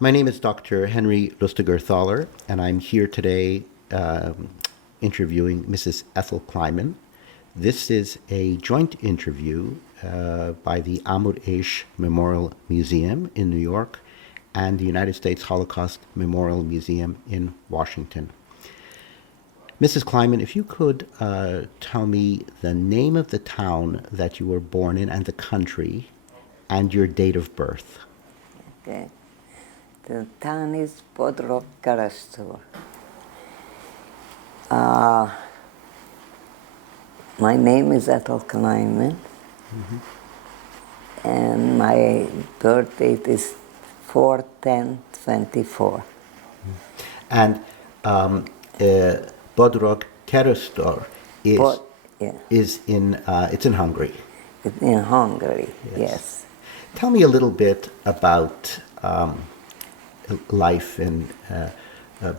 My name is Dr. Henry Lustiger-Thaler, and I'm here today interviewing Mrs. Ethel Kleinman. This is a joint interview by the Amud Eish Memorial Museum in New York and the United States Holocaust Memorial Museum in Washington. Mrs. Kleinman, if you could tell me the name of the town that you were born in and the country and your date of birth. Okay. The town is Bodrog Karastur. My name is Ethel Kleinman, and my birth date is 4/10/24. And Bodrog Keresztor Yeah, is in it's in Hungary. it's in Hungary, yes. Tell me a little bit about life in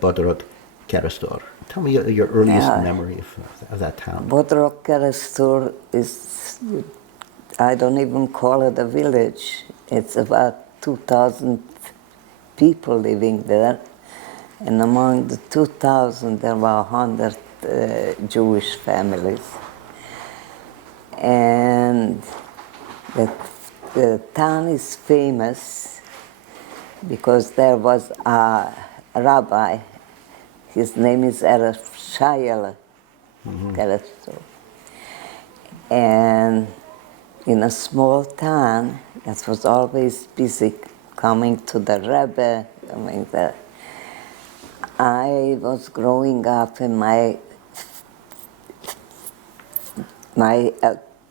Bodrog Keresztor. Tell me your earliest memory of that town. Bodrog Karastur is, I don't even call it a village. It's about 2,000 people living there. And among the 2,000, there were 100 Jewish families. And the town is famous because there was a rabbi. His name is Erev Shayel Kerestor. And in a small town that was always busy coming to the Rebbe, coming there. I was growing up in my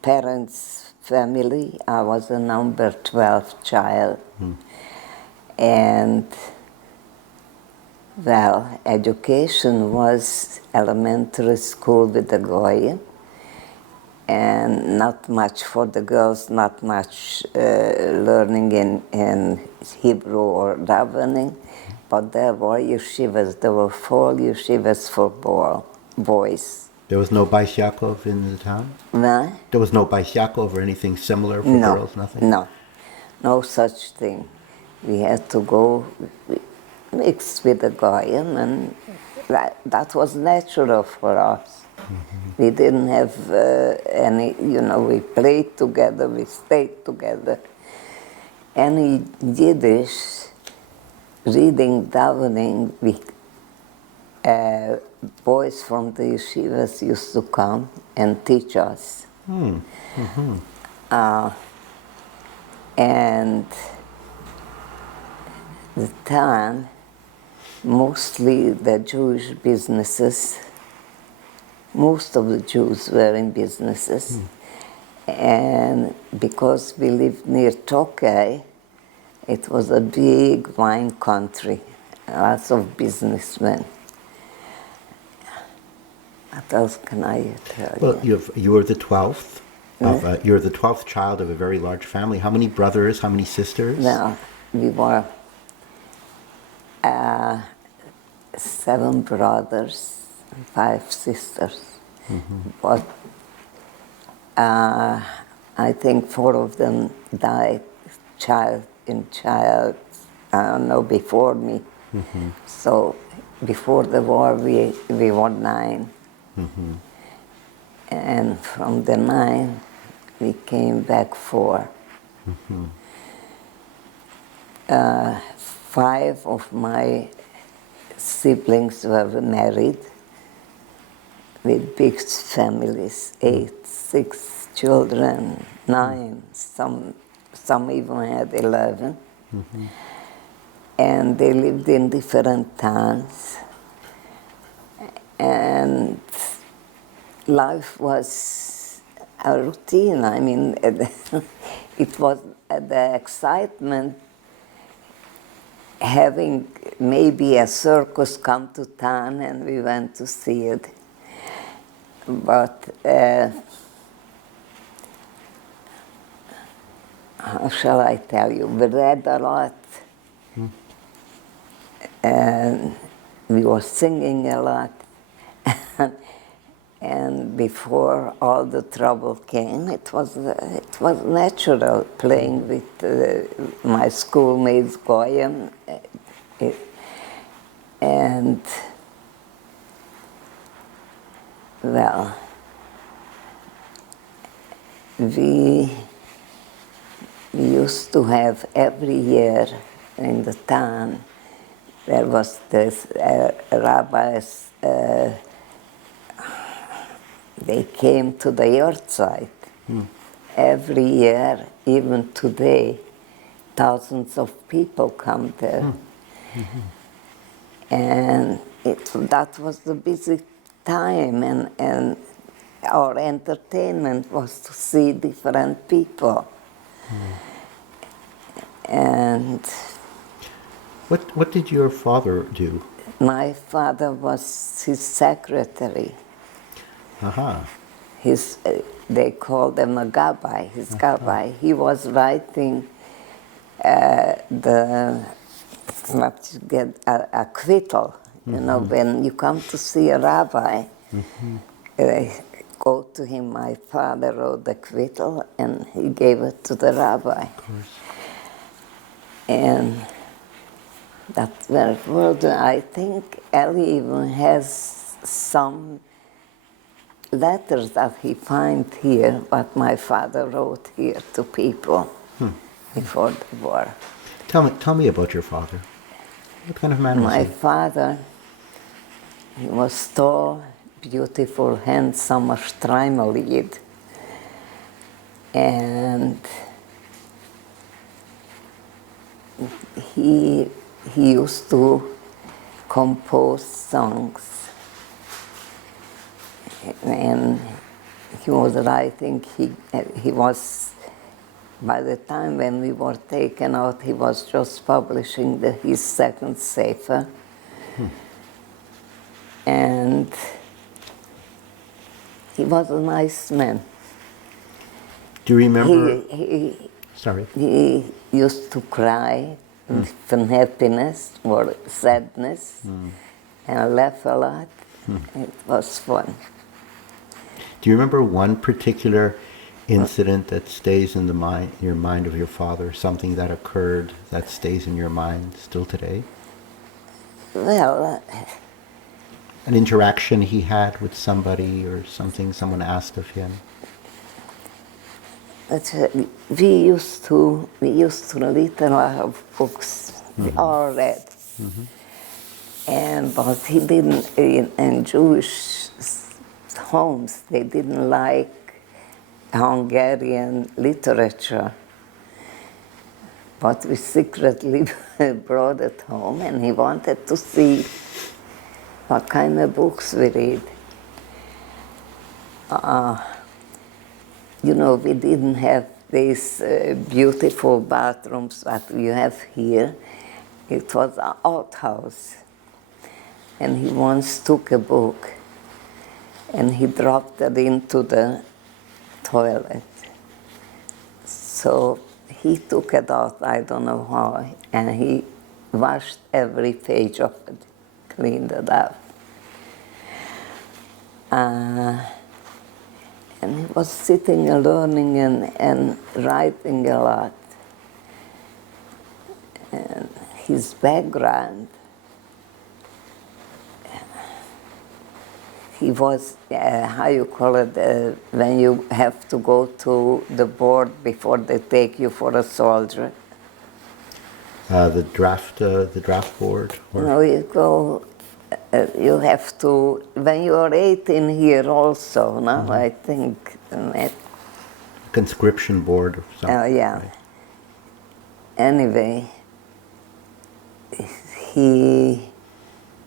parents' family. I was a number 12 child. And well, education was elementary school with the Goyim, and not much for the girls, not much learning in Hebrew or davening, but there were yeshivas. There were 4 yeshivas for boys. There was no Bais Yaakov in the town? No? There was no Bais Yaakov or anything similar for girls, nothing? No such thing. We had to go mixed with the Goyim, and that was natural for us. We didn't have any, we played together, we stayed together. Any Yiddish, reading, davening, boys from the yeshivas used to come and teach us. And the town, mostly the Jewish businesses, most of the Jews were in businesses. And because we lived near Tokay, it was a big wine country, lots of businessmen. What else can I tell you? Well, you were the 12th. You're the 12th child of a very large family. How many brothers? How many sisters? Well, we were 7 brothers and 5 sisters. But I think 4 of them died before me. So before the war, we were 9. And from the 9, we came back 4. 5 of my siblings were married with big families, 6 children, 9, some even had 11. And they lived in different towns. And life was a routine. I mean, it was the excitement having maybe a circus come to town, and we went to see it. But how shall I tell you? We read a lot, and we were singing a lot. And before all the trouble came, it was natural playing with my schoolmates Goyim, and well, we used to have every year in the town. There was this rabbis. They came to the yahrzeit. Every year, even today, thousands of people come there. And that was the busy time, and our entertainment was to see different people. And What did your father do? my father was his secretary. Aha. They called him a gabbai, his gabbai. He was writing what you get, acquittal. You know, when you come to see a rabbi, go to him. My father wrote the acquittal, and he gave it to the rabbi. Of course. And that's very good. I think Ellie even has some letters that he finds here, what my father wrote here to people before the war. Tell me about your father. What kind of man was My he? father, he was tall, beautiful, handsome, a Streimelid. And he used to compose songs. And he was writing, he was, by the time when we were taken out, he was just publishing his second sefer. And he was a nice man. Do you remember? Sorry. He used to cry from happiness or sadness and laugh a lot. It was fun. Do you remember one particular incident that stays in your mind of your father? Something that occurred that stays in your mind still today? Well, An interaction he had with somebody or something someone asked of him? we used to read a lot of books. We all read. But he didn't, in Jewish homes, they didn't like Hungarian literature. But we secretly brought it home, and he wanted to see what kind of books we read. You know, we didn't have these beautiful bathrooms that you have here. It was an outhouse. And he once took a book and he dropped it into the toilet. So he took it out, I don't know how, and he washed every page of it, cleaned it up. And he was sitting and learning and writing a lot. And his background, he was, how you call it, when you have to go to the board before they take you for a soldier. The draft board? Or? No, you go, you have to, when you are 18 here also, no, I think. Conscription board or something. Oh, yeah. Right? Anyway,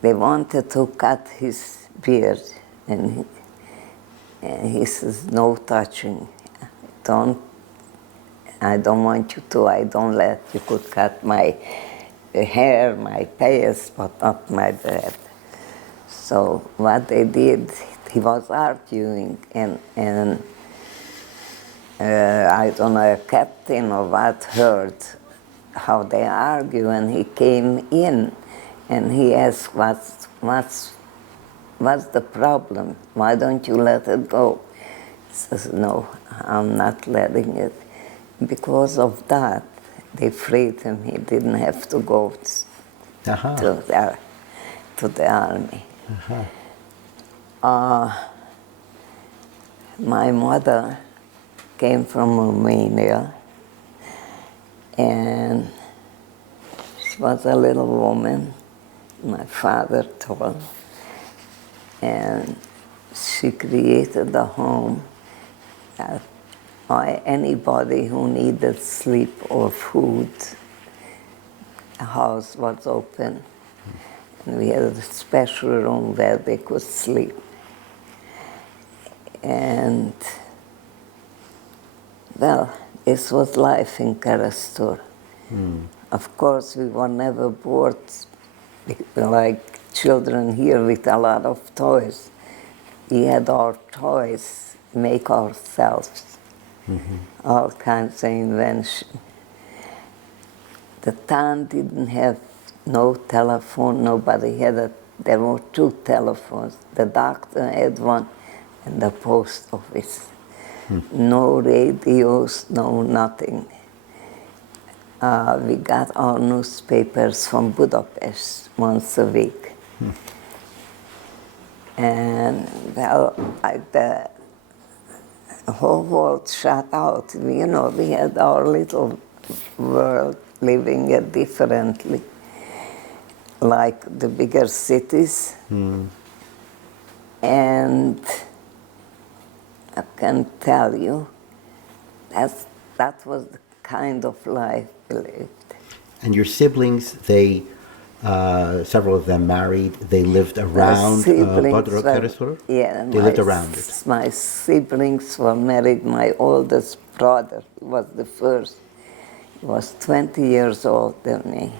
they wanted to cut his beard, and he says, no touching. I don't want you to, I don't let you could cut my hair, my face, but not my beard. So what they did, he was arguing, and I don't know, a captain or what heard how they argue, and he came in and he asked, what's what's the problem? Why don't you let it go? He says, no, I'm not letting it. Because of that, they freed him. He didn't have to go Uh-huh. to the army. My mother came from Romania, and she was a little woman, my father tall, and she created a home that anybody who needed sleep or food, the house was open. And we had a special room where they could sleep. And, well, this was life in Karastur. Of course, we were never bored like children here with a lot of toys. We had our toys, make ourselves, all kinds of invention. The town didn't have no telephone, nobody had it. There were 2 telephones. The doctor had one and the post office. No radios, no nothing. We got our newspapers from Budapest once a week. And, well, like the whole world shut out. You know, we had our little world living it differently, like the bigger cities. And I can tell you, that was the kind of life we lived. And your siblings, they, several of them married, they lived around Badrog Karasur? Yeah, they lived around it. My siblings were married. My oldest brother was the first. He was 20 years older than me.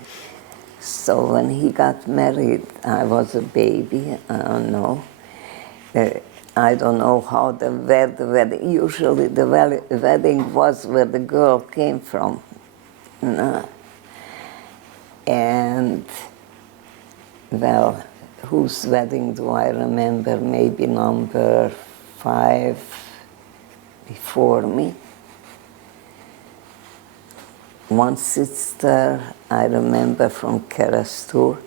So when he got married, I was a baby. I don't know. I don't know how the wedding. Usually the wedding was where the girl came from. You know? And, well, whose wedding do I remember? Maybe number 5 before me. One sister I remember from Karastur,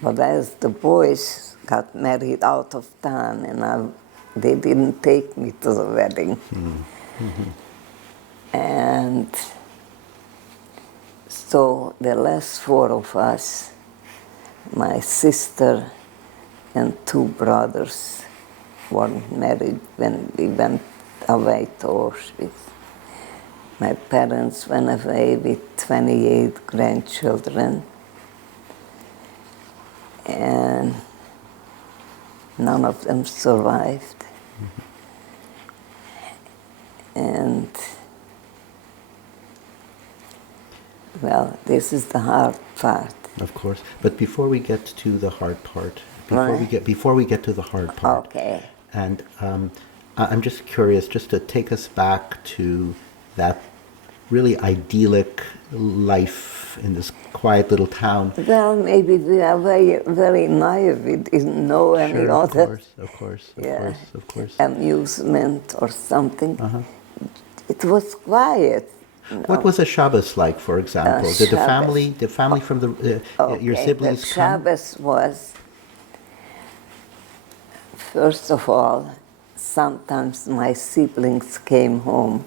but as the boys got married out of town, and they didn't take me to the wedding. And so the last 4 of us, my sister and 2 brothers, were married when we went away to Auschwitz. My parents went away with 28 grandchildren, and none of them survived. And, well, this is the hard part. Of course. But before we get to the hard part, before we get to the hard part, okay. And I'm just curious, just to take us back to that really idyllic life in this quiet little town. Well, maybe we are very, very naive. We didn't know any other Of course. amusement or something. It was quiet. What was a Shabbos like, for example? Did the family from your siblings the come? Shabbos was, first of all, sometimes my siblings came home,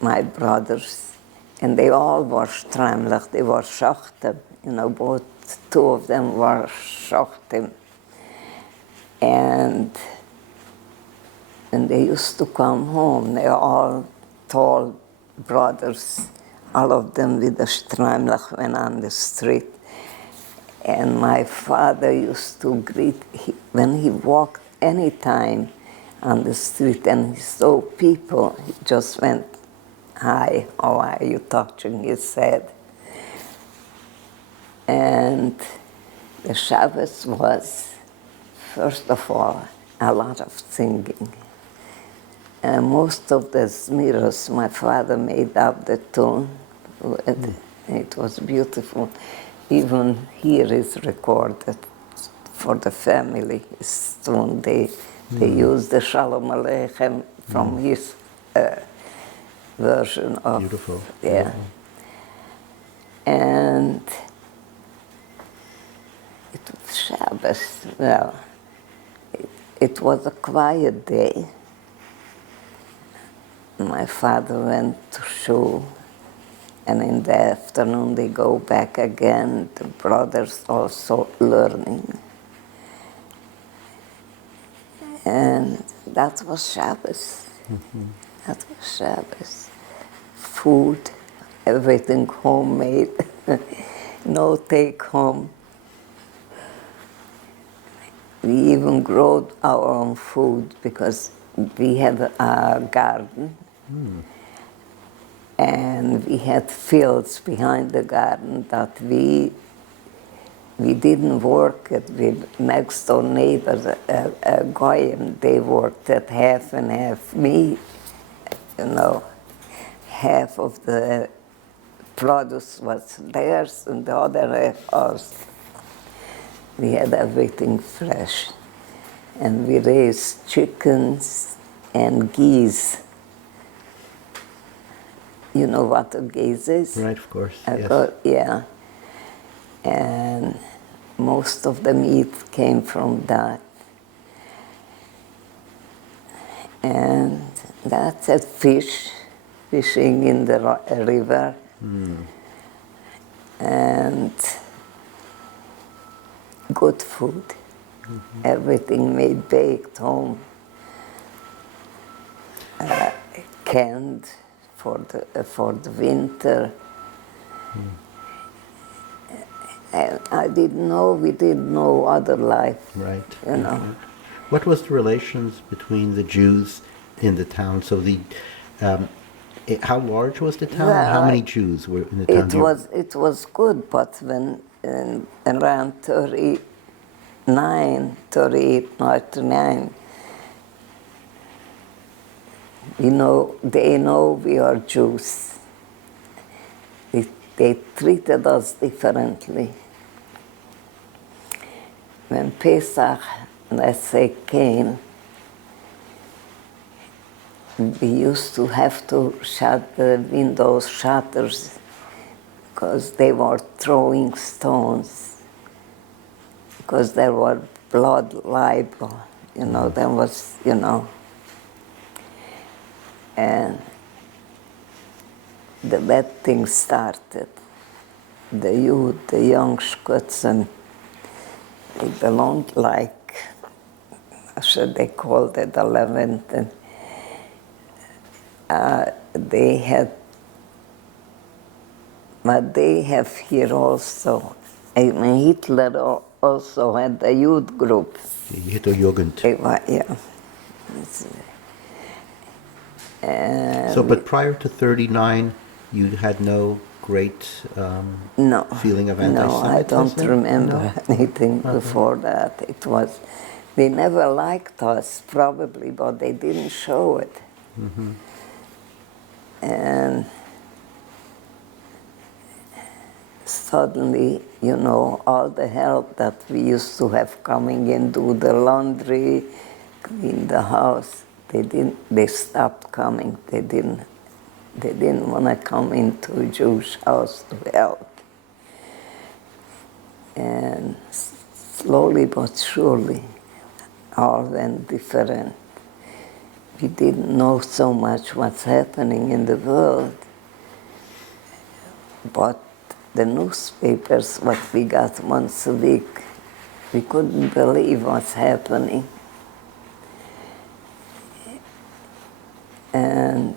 my brothers, and they all were stramlich, they were shochtim. You know, both 2 of them were shochtim. And they used to come home, they were all tall brothers, all of them with a stramlich when on the street. And my father used to greet, when he walked any time on the street and he saw people, he just went, "Hi, how are you?" touching his head. And the Shabbos was, first of all, a lot of singing. And most of the zmiros, my father made up the tune. It was beautiful. Even here is recorded for the family. Soon they use the Shalom Aleichem from his version of Beautiful. yeah. Beautiful. And it was Shabbos. Well, it was a quiet day. My father went to shul, and in the afternoon they go back again. The brothers also learning. And that was Shabbos. That was Shabbos. Food, everything homemade, no take home. We even grow our own food because we had a garden and we had fields behind the garden that we didn't work it with next door neighbors, a goyim. They worked at half and half. Me, you know, half of the produce was theirs and the other half ours. We had everything fresh. And we raised chickens and geese. You know what a geese is? Right, of course. Yes. Yeah. And most of the meat came from that. And that's a fishing in the river. And good food. Everything made baked home. Canned for the winter. And we didn't know other life. Right. You know. Right. What was the relations between the Jews in the town? So how large was the town? Well, How many Jews were in the town? It was good, but when around 38, 39, they know we are Jews. They treated us differently. When Pesach, let's say, came, we used to have to shut the windows shutters because they were throwing stones, because there were blood libel, there was, and the bad things started. The youth, the young Scotsmen, they belonged how should they call it, the Levant, and but they have here also. I mean, Hitler also had a youth group. Hitlerjugend. Yeah. But prior to 39, you had no great feeling of anti-Semitism? No, I don't remember anything before that. They never liked us, probably, but they didn't show it. And suddenly, all the help that we used to have coming in, do the laundry, clean the house, they stopped coming. They didn't want to come into a Jewish house to help. And slowly but surely, all went different. We didn't know so much what's happening in the world, but the newspapers, what we got once a week, we couldn't believe what's happening. And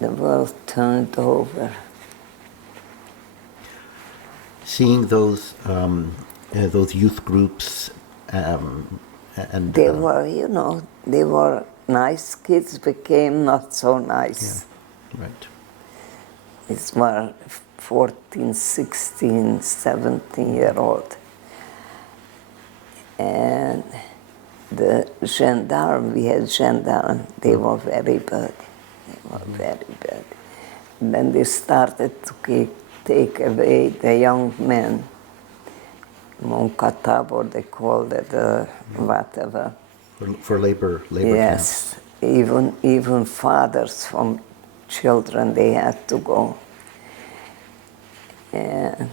the world turned over. Seeing those youth groups and they were nice kids, became not so nice. Yeah, right. These were 14, 16, 17-year-old. And the gendarme, we had gendarme, they were very bad. They were very bad. And then they started to take away the young men Munkatábor, they called it, whatever. For labor camps. Yes, even fathers from children, they had to go. And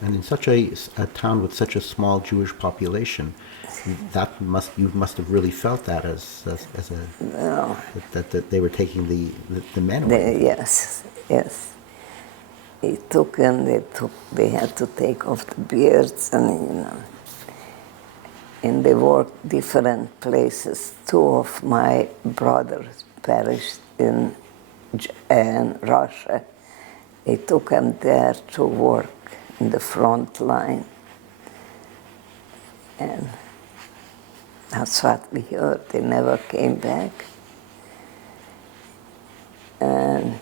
And in such a town with such a small Jewish population, you must have really felt that as a no, that they were taking the men away. yes, yes. They had to take off the beards, and they worked different places. Two of my brothers perished in Russia. They took them there to work in the front line. And that's what we heard. They never came back. And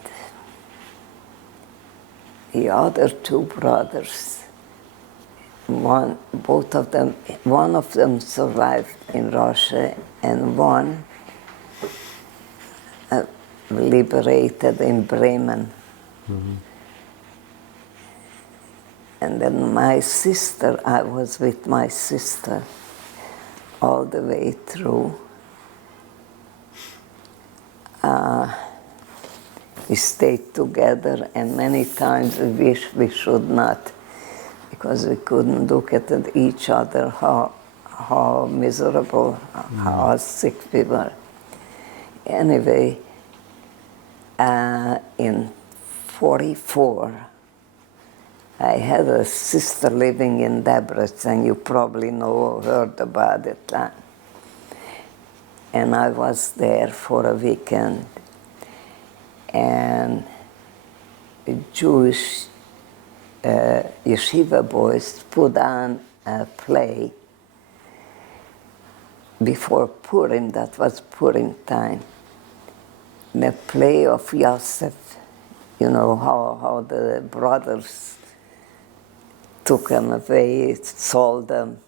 the other two brothers, one of them survived in Russia, and one liberated in Bremen. Mm-hmm. And then my sister, I was with my sister all the way through. We stayed together, and many times we wished we should not, because we couldn't look at each other, how miserable, how sick we were. Anyway, in 1944, I had a sister living in Debrecen, you probably know or heard about it. And I was there for a weekend. And the Jewish yeshiva boys put on a play before Purim, that was Purim time. The play of Yosef, you know, how the brothers took them away, sold them.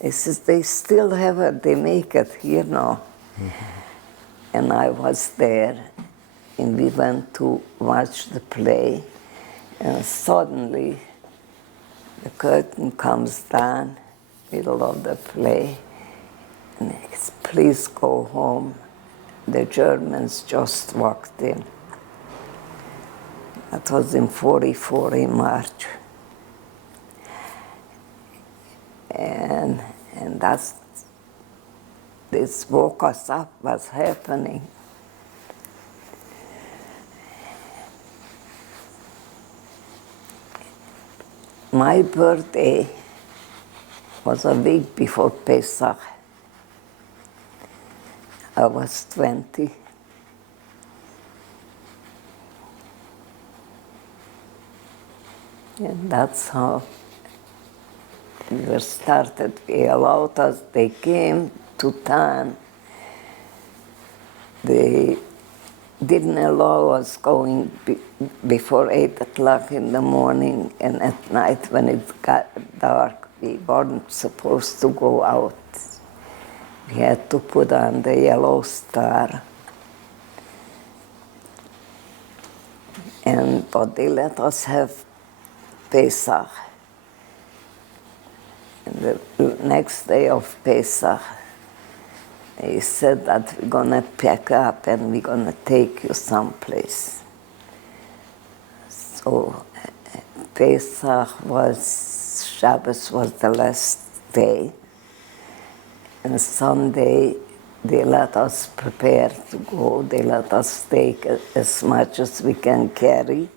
He says, they still have it, they make it here now. Mm-hmm. And I was there, and we went to watch the play, and suddenly the curtain comes down, middle of the play, and he says, please go home. The Germans just walked in. That was in 1944 in March. And this woke us up, what's happening. My birthday was a week before Pesach. I was 20. And that's how we were started. They allowed us, they came to town. They didn't allow us going before 8 o'clock in the morning, and at night when it got dark, we weren't supposed to go out. We had to put on the yellow star. But they let us have Pesach. And the next day of Pesach, he said that we're going to pack up and we're going to take you someplace. So Pesach was, Shabbos was the last day. And Sunday, they let us prepare to go. They let us take as much as we can carry.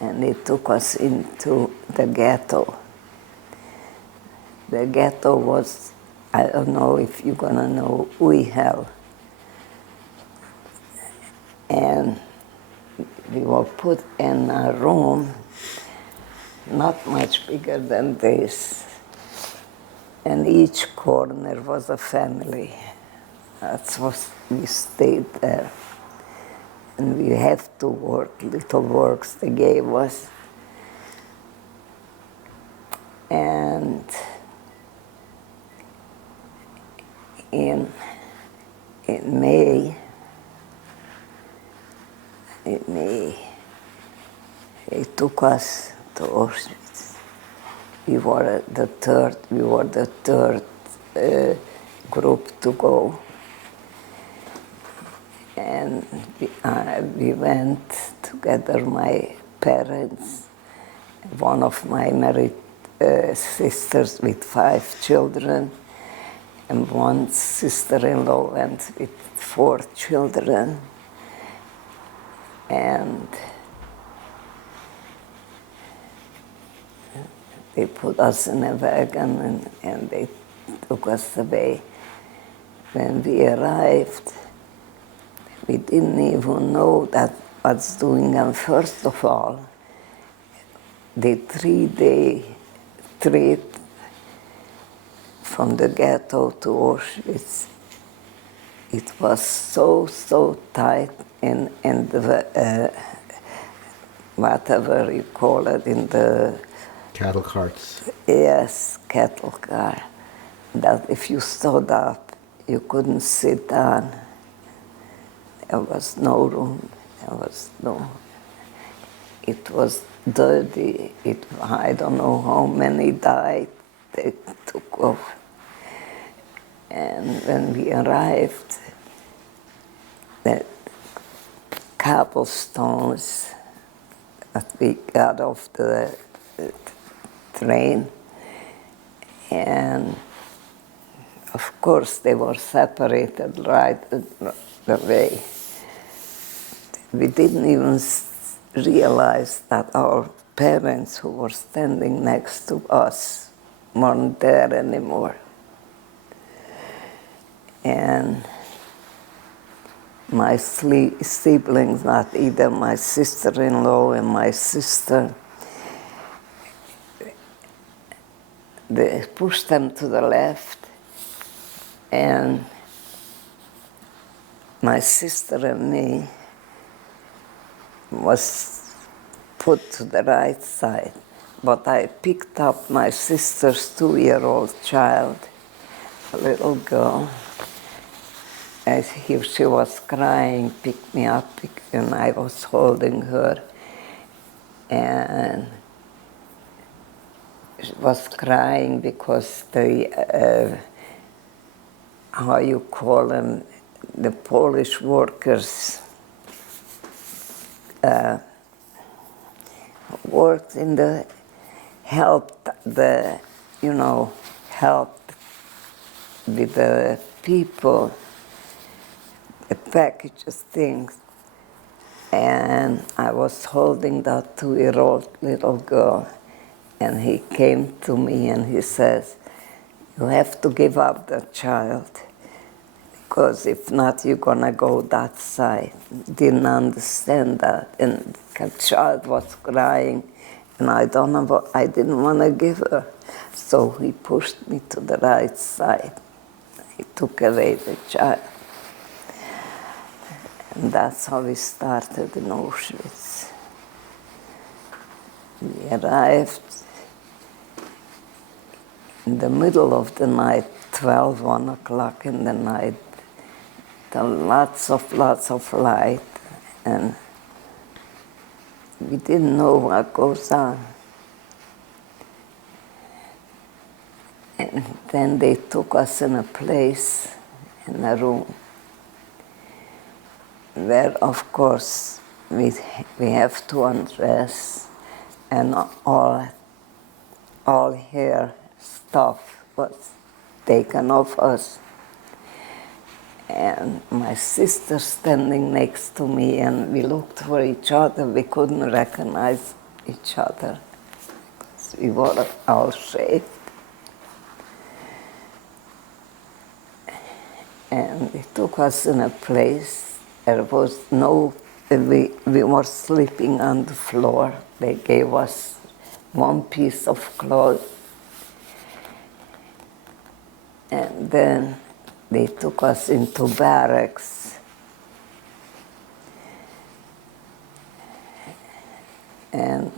And they took us into the ghetto. The ghetto was, I don't know if you're gonna know, Ethel. And we were put in a room, not much bigger than this. And each corner was a family. That's what we stayed there. And we have to work, little works they gave us. And in May, they took us to Auschwitz. We were the third group to go. And we went together, my parents, one of my married sisters with 5 children, and one sister-in-law went with 4 children. And they put us in a wagon and they took us away. When we arrived, we didn't even know that what's doing. And first of all, the 3-day trip from the ghetto to Auschwitz, it was so tight in the whatever you call it, in the Cattle carts. yes, cattle car, that if you stood up, you couldn't sit down. There was no room. It was dirty. I don't know how many died. They took off. And when we arrived, the cobblestones that we got off the train, and of course they were separated right away. We didn't even realize that our parents who were standing next to us weren't there anymore. And my siblings, not either my sister-in-law and my sister, they pushed them to the left, and my sister and me was put to the right side. But I picked up my sister's 2-year-old child, a little girl, and she was crying, picked me up, and I was holding her. And she was crying because the, how you call them, the Polish workers worked in the helped with the people, the packages, things. And I was holding that 2-year-old little girl, and he came to me and he says, "You have to give up the child, because if not, you're gonna go that side." Didn't understand that, and the child was crying, and I didn't want to give her. So he pushed me to the right side. He took away the child. And that's how we started in Auschwitz. We arrived in the middle of the night, 1 o'clock in the night. There lots of light, and we didn't know what goes on. And then they took us in a place, in a room, where, of course, we have to undress, and all hair stuff was taken off us. And my sister standing next to me, and we looked for each other. We couldn't recognize each other. We were all shaved. And they took us in a place. There was no, we were sleeping on the floor. They gave us one piece of cloth. And then they took us into barracks. And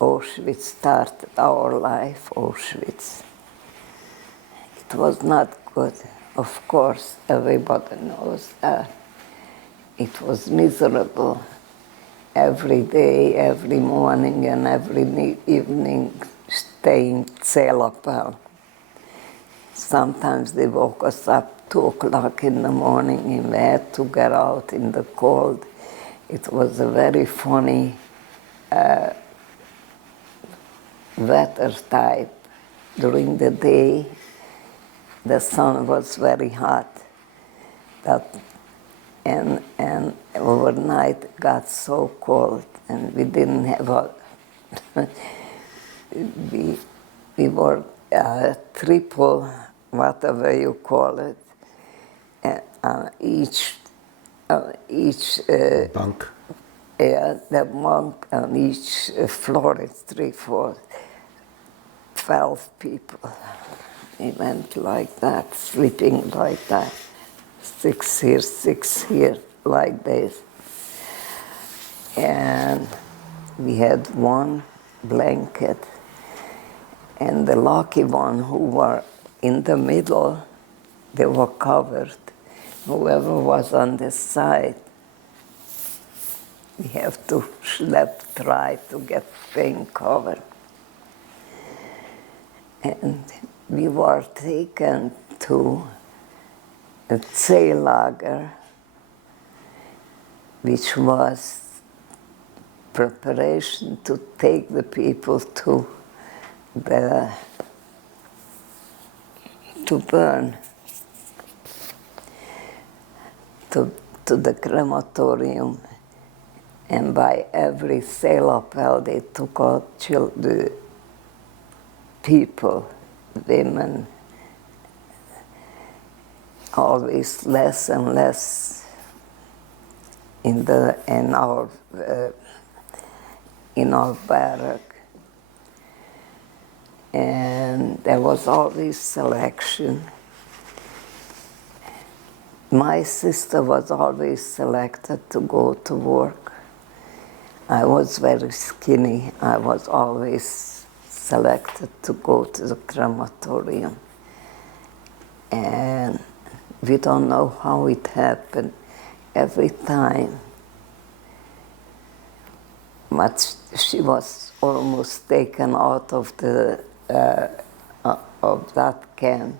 Auschwitz started our life, Auschwitz. It was not good. Of course, everybody knows that. It was miserable. every day, every morning, and every evening stay in Celapel. Sometimes they woke us up 2 o'clock in the morning and we had to get out in the cold. It was a very funny weather type. During the day, the sun was very hot. And overnight it got so cold, and we didn't have a we were triple, whatever you call it, each Bunk. the monk on each floor is 3/4, 12 people. He went like that, sleeping like that, 6 here, 6 here, like this. And we had one blanket, and the lucky one who were in the middle, they were covered. Whoever was on the side, we have to try to get thing covered. And we were taken to a Zeelager, which was preparation to take the people to burn, to the crematorium. And by every Celapel they took out the people, women, always less and less in our barrack. And there was always selection. My sister was always selected to go to work. I was very skinny. I was always selected to go to the crematorium. And we don't know how it happened. Every time, she was almost taken out of that camp.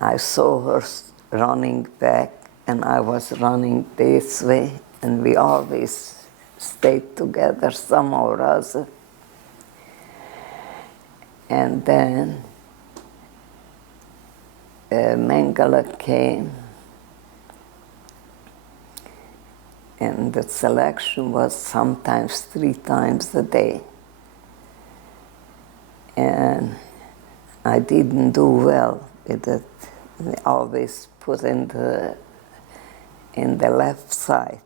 I saw her running back, and I was running this way, and we always stayed together somehow or other. And then Mengele came, and the selection was sometimes 3 times a day. And I didn't do well with it. They always put in the left side.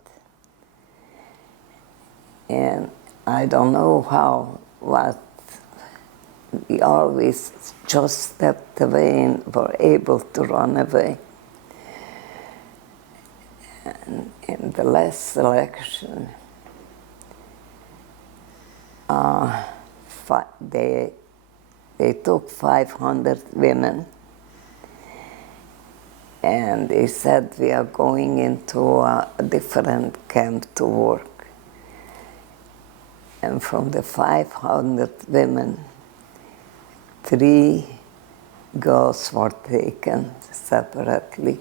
And I don't know what we always just stepped away and were able to run away. And in the last selection, they took 500 women, and they said, we are going into a different camp to work. And from the 500 women, 3 girls were taken separately,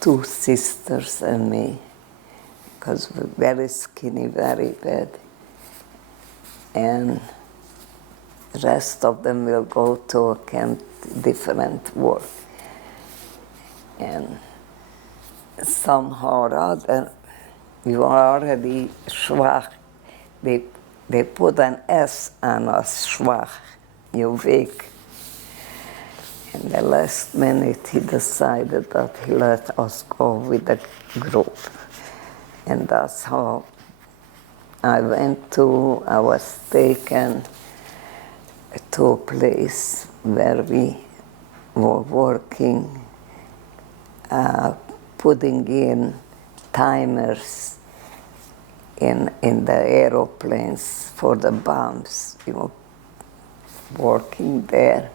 2 sisters and me, because we were very skinny, very bad. And the rest of them will go to a camp, different work. And somehow or other, we were already schwach. They put an S on us, schwach, you're weak. In the last minute, he decided that he let us go with the group. And that's how I was taken to a place where we were working, putting in timers in the aeroplanes for the bombs. We were working there.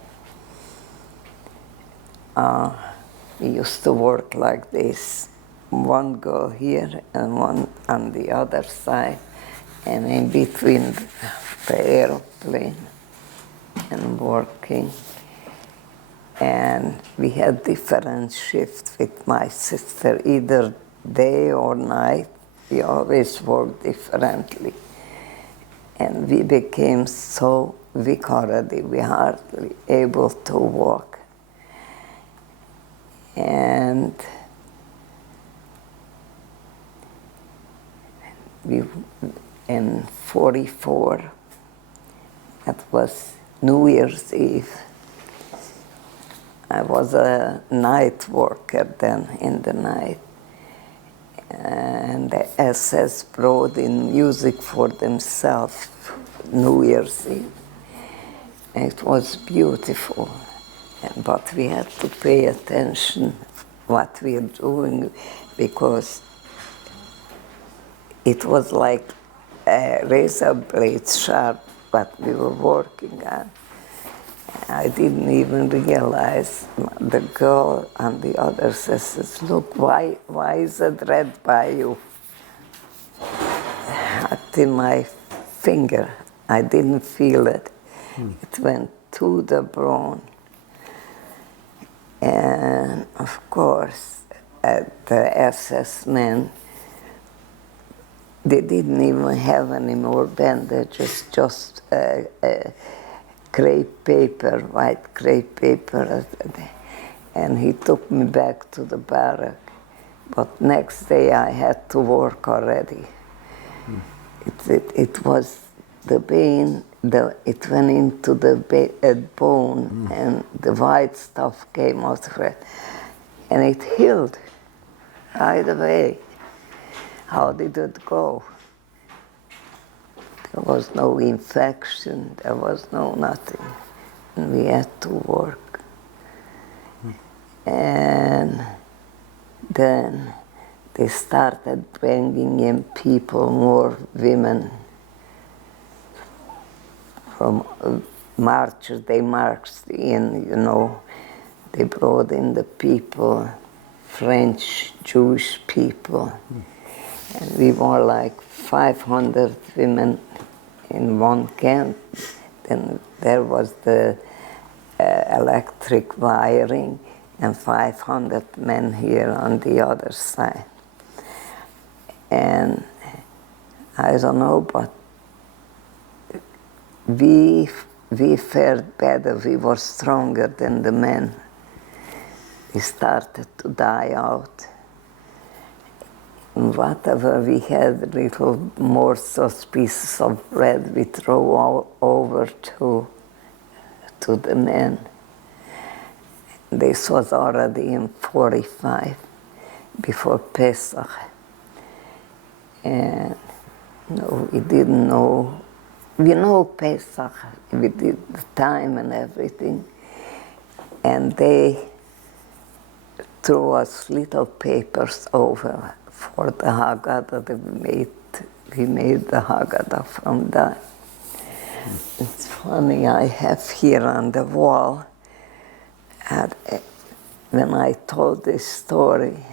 We used to work like this. one girl here and one on the other side, and in between the airplane and working. And we had different shifts with my sister, either day or night. We always worked differently. And we became so weak already, we hardly able to walk. And we, in 44, that was New Year's Eve. I was a night worker then, in the night. And the SS brought in music for themselves, New Year's Eve. It was beautiful, but we had to pay attention what we are doing, because it was like a razor blade sharp what we were working on. I didn't even realize. The girl on the other says, "Look, why is it red by you?" Up in my finger. I didn't feel it. It went to the bone. And of course, the SS men, they didn't even have any more bandages, just crepe paper, white crepe paper. And he took me back to the barrack. But next day I had to work already. It was the vein, it went into the bone, and the white stuff came out of it. And it healed right away. How did it go? There was no infection, there was no nothing. And we had to work. And then they started bringing in people, more women. From marches, they marched in, you know. They brought in the people, French, Jewish people. And we were like 500 women in one camp. Then there was the electric wiring, and 500 men here on the other side. And I don't know, but we fared better. We were stronger than the men. We started to die out. And whatever we had, little morsels, pieces of bread, we throw over to the men. This was already in 45, before Pesach. And no, we didn't know. We know Pesach, we did the time and everything. And they threw us little papers over for the Haggadah that we made the Haggadah from that. It's funny, I have here on the wall, when I told this story,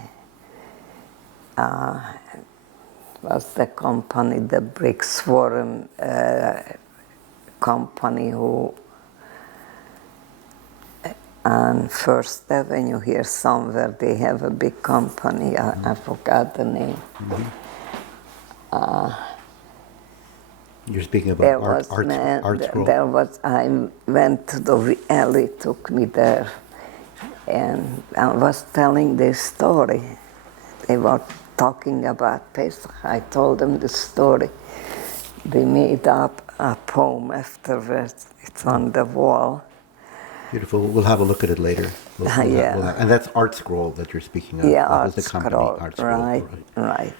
was the company, the Brick Swarm company, who on First Avenue here somewhere, they have a big company, I forgot the name. You're speaking about art scroll? I went to the alley, took me there, and I was telling this story. They were talking about Pesach. I told them the story. They made up a poem afterwards. It's on the wall. Beautiful. We'll have a look at it later. And that's Art Scroll that you're speaking of. Yeah, that Art was the company, Scroll. Art Scroll. Right.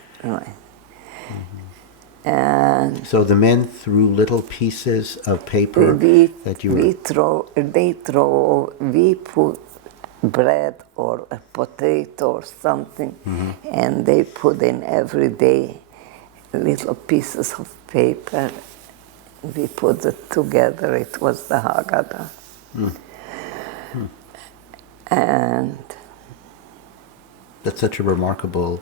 And so the men threw little pieces of paper that you we put bread or a potato or something, and they put in every day little pieces of paper. We put it together. It was the Haggadah. うん うん And That's such a remarkable,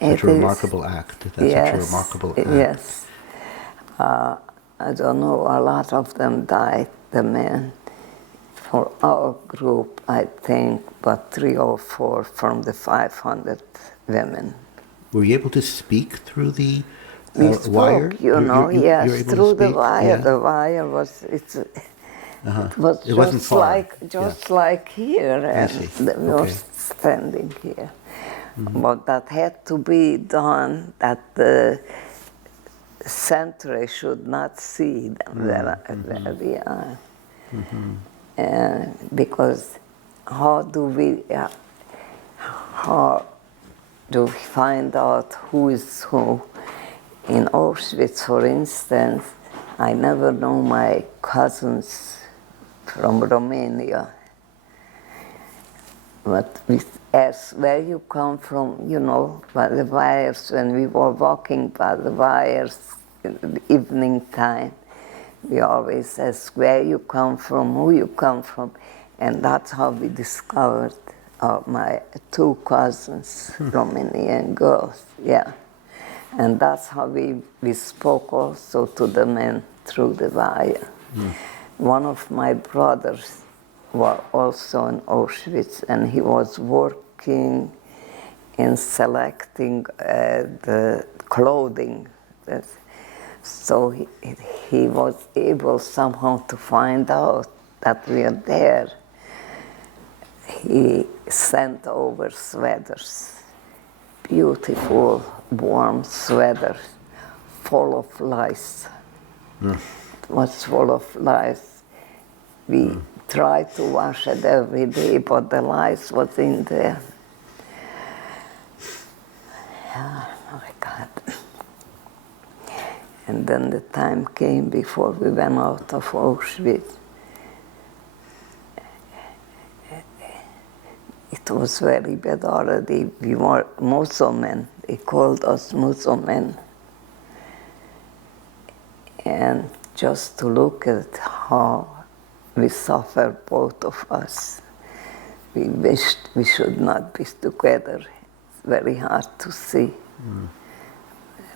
It is, act. That's such a yes, remarkable act. yes. I don't know, a lot of them died, the men. For our group, I think, but 3 or 4 from the 500 women. Were you able to speak through the We wire? spoke, you know, You're yes, able to through the speak? wire. Yeah. The wire was, it was It wasn't just far. like here, I and see. we were Okay. standing here. But that had to be done that the sentry should not see them where we are. Because how do we find out who is who? In Auschwitz, for instance, I never know my cousins from Romania. But we asked where you come from, you know, by the wires, when we were walking by the wires in the evening time. We always ask where you come from, who you come from, and that's how we discovered my 2 cousins, Romanian girls, yeah. And that's how we spoke also to the men through the wire. One of my brothers was also in Auschwitz, and he was working in selecting the clothing. So he was able somehow to find out that we are there. He sent over sweaters, beautiful, warm sweaters, full of lice. It was full of lice. We tried to wash it every day, but the lice was in there. Oh my God. And then the time came before we went out of Auschwitz. It was very bad already. We were Muslim. They called us Muslim. And just to look at how we suffered, both of us. We wished we should not be together. It's very hard to see.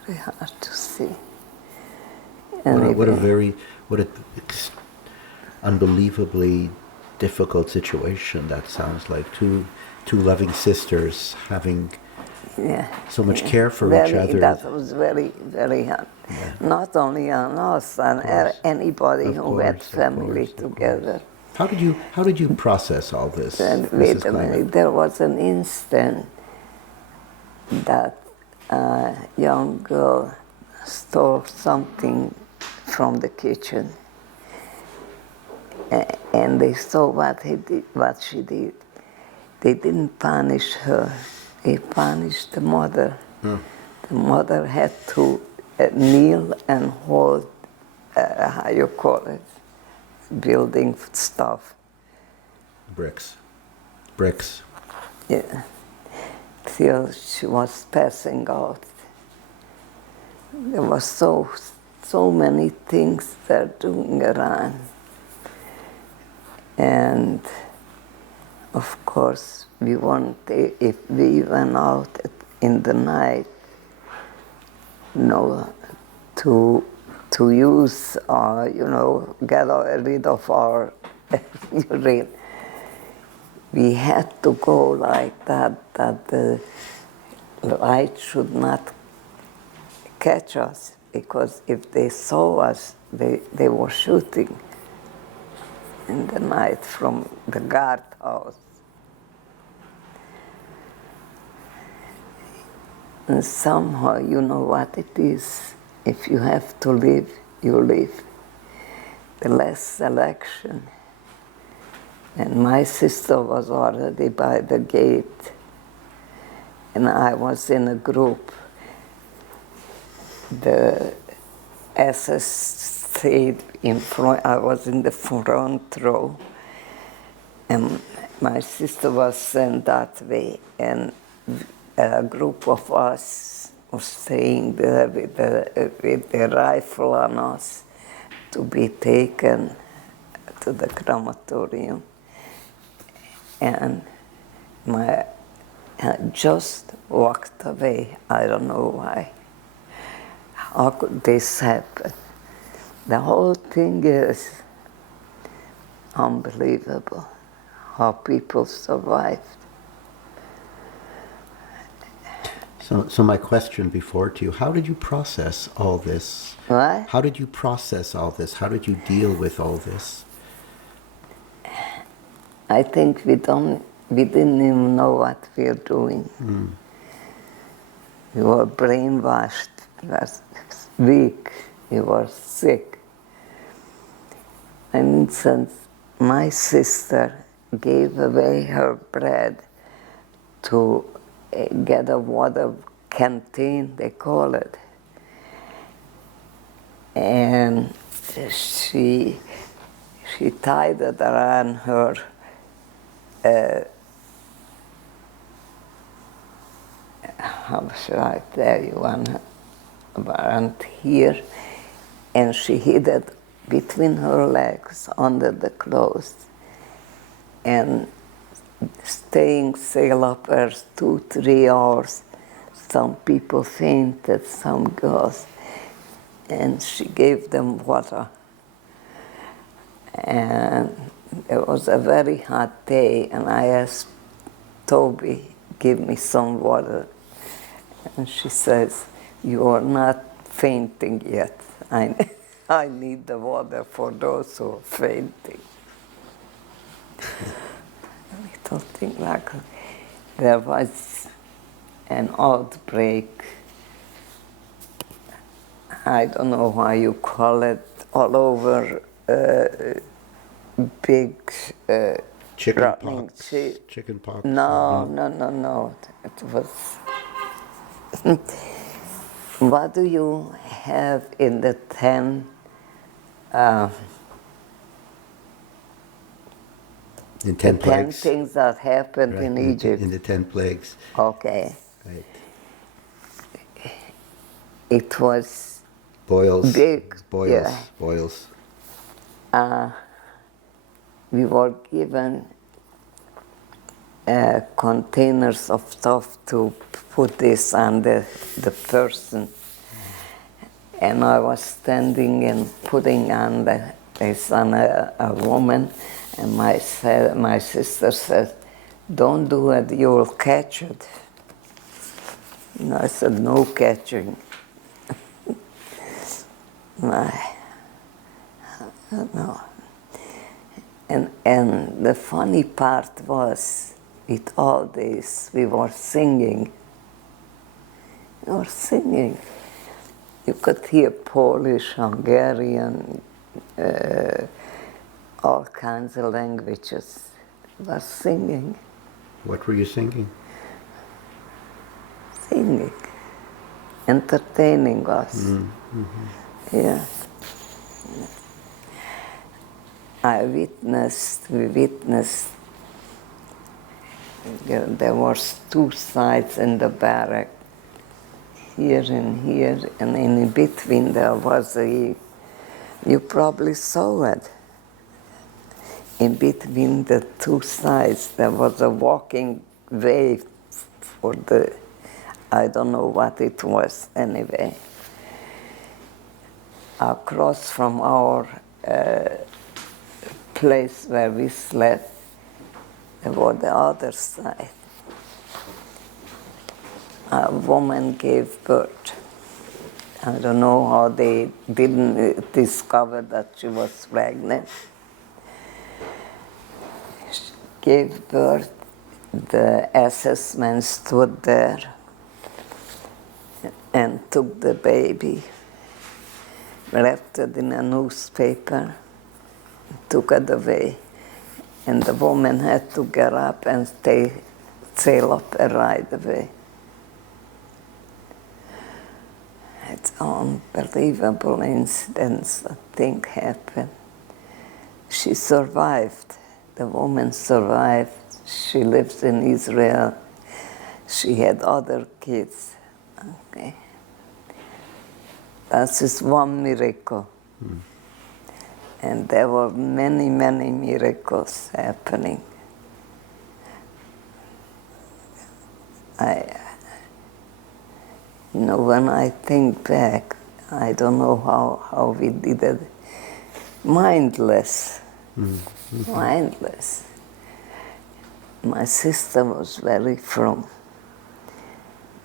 Very hard to see. What a unbelievably difficult situation that sounds like. Two loving sisters having so much care for each other. That was very, very hard. Yeah. Not only on us, on anybody who had family together. How did you process all this? And Mrs. wait a Kleinman? minute, there was an instant that a young girl stole something from the kitchen, and they saw what she did. They didn't punish her; they punished the mother. The mother had to kneel and hold, how you call it, building stuff. Bricks. Yeah, till she was passing out. There were so many things they're doing around. And of course, if we went out in the night, to use, get rid of our urine, we had to go like that the light should not catch us, because if they saw us, they were shooting in the night from the guardhouse. And somehow, you know what it is. If you have to live, you live. The last selection. And my sister was already by the gate. And I was in a group. The SS stayed in front. I was in the front row. And my sister was sent that way. And a group of us was staying there with the rifle on us to be taken to the crematorium. And my just walked away. I don't know why. How could this happen? The whole thing is unbelievable, how people survived. So my question before to you, how did you process all this? What? How did you process all this? How did you deal with all this? I think we didn't even know what we were doing. We were brainwashed, we were weak, we were sick. And since my sister gave away her bread to get a water canteen, they call it. And she tied it around her how should I tell you, around here, and she hid it between her legs under the clothes. And staying sailors 2-3 hours, some people fainted, some girls, and she gave them water. And it was a very hot day, and I asked Toby, give me some water. And she says, you are not fainting yet. I need the water for those who are fainting. A little thing like there was an outbreak. I don't know why you call it, all over big Chicken pox. No. It was. What do you have in the 10? In 10 the 10 plagues. things that happened Right, in Egypt. in the 10 plagues. Okay. Right. It was Boils. big. Boils. Yeah. Boils. We were given containers of stuff to put this on the person. And I was standing and putting on this on a woman, and my sister said, don't do it, you'll catch it. And I said, no catching. I don't know. And the funny part was, with all this, we were singing. We were singing. You could hear Polish, Hungarian, all kinds of languages. We were singing. What were you singing? Singing. Entertaining us. Yeah. We witnessed, there was 2 sides in the barrack, here and here, and in between there was you probably saw it. In between the 2 sides there was a walking way for I don't know what it was anyway. Across from our place where we slept, there was the other side. A woman gave birth. I don't know how they didn't discover that she was pregnant. She gave birth. The SS men stood there and took the baby, wrapped it in a newspaper, took it away, and the woman had to get up and sail up and ride away. It's unbelievable incidents that thing happened. She survived. The woman survived. She lives in Israel. She had other kids. Okay. That's just one miracle. And there were many, many miracles happening. You know, when I think back, I don't know how we did it. Mindless. Mindless. My sister was very from.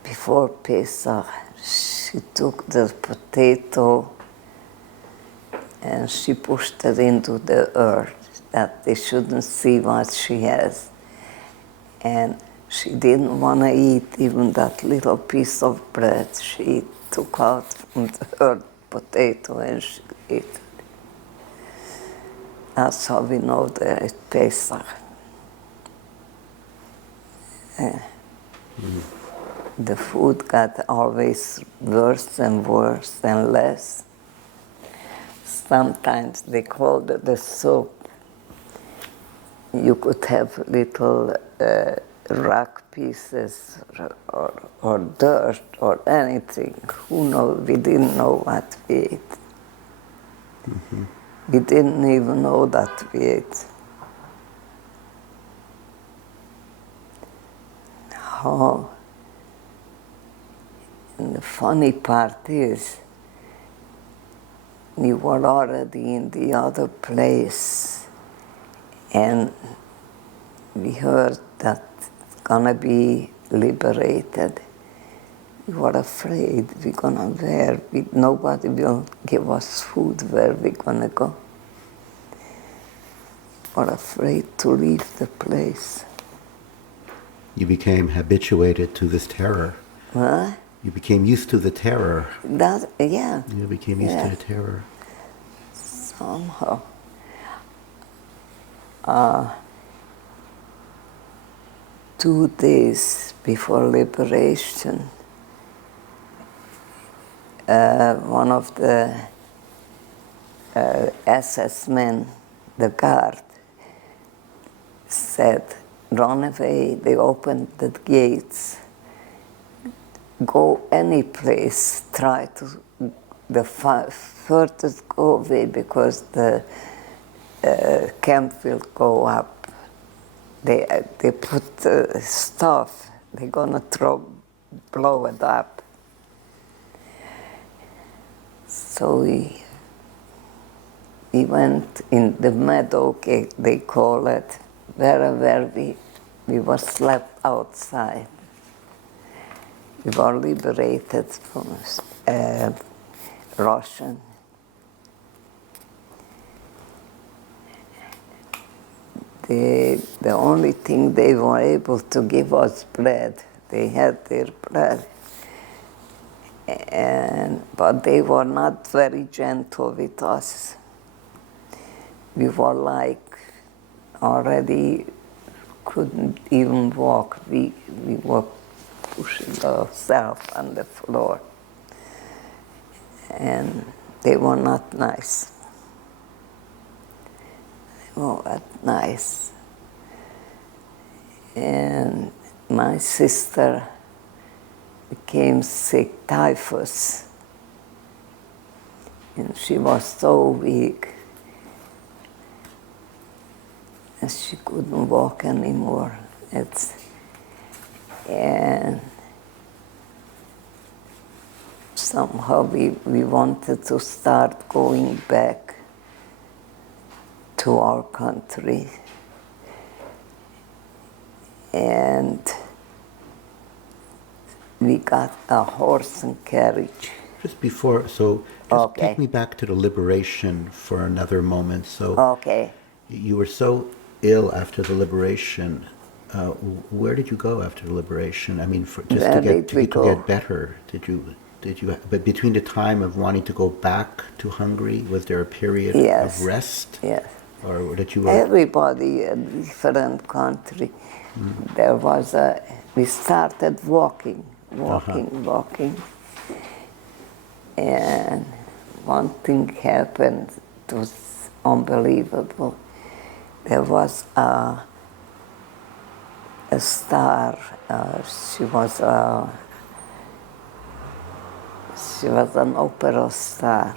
Before Pesach, she took the potato and she pushed it into the earth that they shouldn't see what she has. And she didn't want to eat even that little piece of bread. She took out from her potato and she ate it. That's how we know that it's Pesach. The food got always worse and worse and less. Sometimes they called it the soup. You could have little rock pieces or dirt or anything. Who knows? We didn't know what we ate. We didn't even know that we ate. Oh. And the funny part is, we were already in the other place, and we heard that it's gonna be liberated. We were afraid we're gonna nobody will give us food where we're gonna go. We were afraid to leave the place. You became habituated to this terror. Huh? You became used to the terror. Yeah. You became used to the terror. Somehow. 2 days before liberation, one of the SS men, the guard, said, run away. They opened the gates. Go any place. Try to the furthest go away because the camp will go up. They put stuff. They're gonna blow it up. So we went in the meadow, they call it, where we were slept outside. We were liberated from Russian. The only thing they were able to give us bread. They had their bread. But they were not very gentle with us. We were already couldn't even walk. We were pushing ourselves on the floor. And they were not nice. They were not nice. And my sister became sick, typhus. And she was so weak. And she couldn't walk anymore. And somehow we wanted to start going back to our country. And we got a horse and carriage. Just before, take me back to the liberation for another moment. So Okay. you were so ill after the liberation. Where did you go after the liberation? I mean, to get better. Did you? But between the time of wanting to go back to Hungary, was there a period of rest? Yes. Or that you were? Everybody in different country. There was we started walking. And one thing happened. It was unbelievable. There was a star. She was an opera star,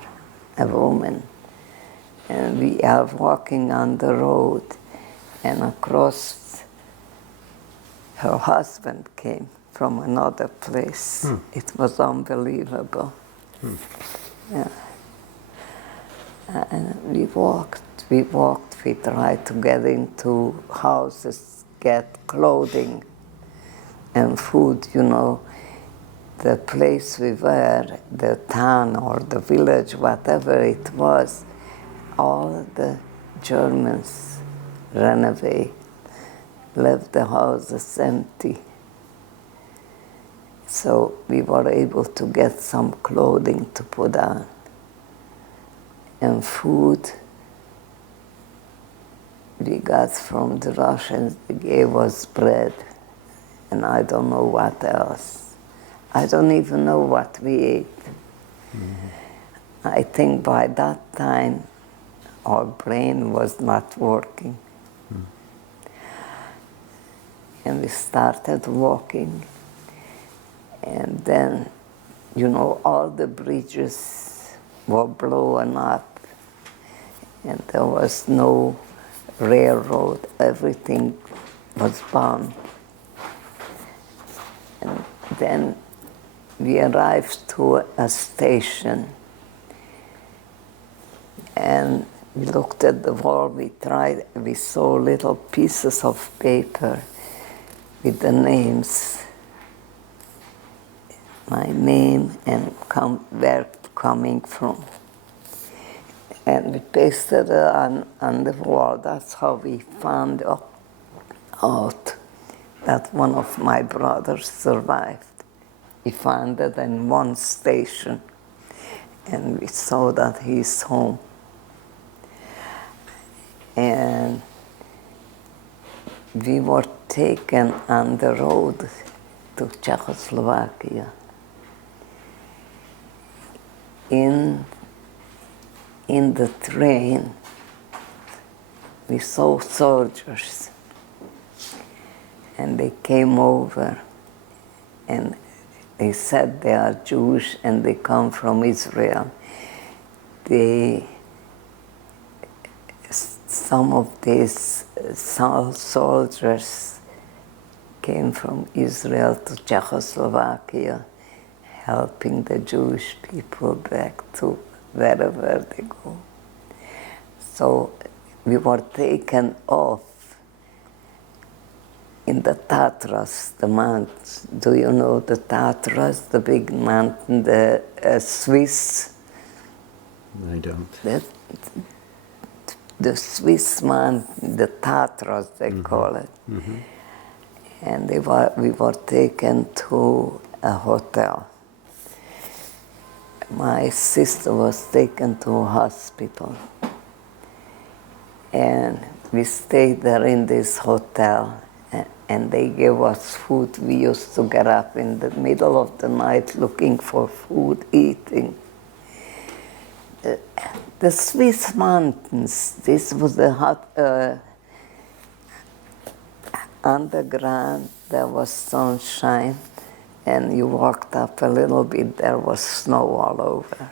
a woman. And we are walking on the road, and across her husband came from another place. It was unbelievable. Yeah. And we tried to get into houses, get clothing and food, you know. The place we were, the town or the village, whatever it was, all the Germans ran away, left the houses empty. So we were able to get some clothing to put on. And food we got from the Russians. They gave us bread, and I don't know what else. I don't even know what we ate. I think by that time our brain was not working. And we started walking, and then, you know, all the bridges were blown up, and there was no railroad. Everything was bombed. And then we arrived to a station, and we looked at the wall. We saw little pieces of paper with the names, my name and where coming from. And we pasted it on the wall. That's how we found out that one of my brothers survived. We found it in one station, and we saw that he's home. And we were taken on the road to Czechoslovakia. In the train, we saw soldiers, and they came over, and they said they are Jewish and they come from Israel. Some of these soldiers came from Israel to Czechoslovakia, helping the Jewish people back to wherever they go. So we were taken off in the Tatras, the mountains. Do you know the Tatras, the big mountain, the Swiss? I don't. The Swiss mountain, the Tatras they call it. And we were taken to a hotel. My sister was taken to a hospital, and we stayed there in this hotel, and they gave us food. We used to get up in the middle of the night looking for food, eating. The Swiss mountains, this was the hot underground, there was sunshine, and you walked up a little bit, there was snow all over.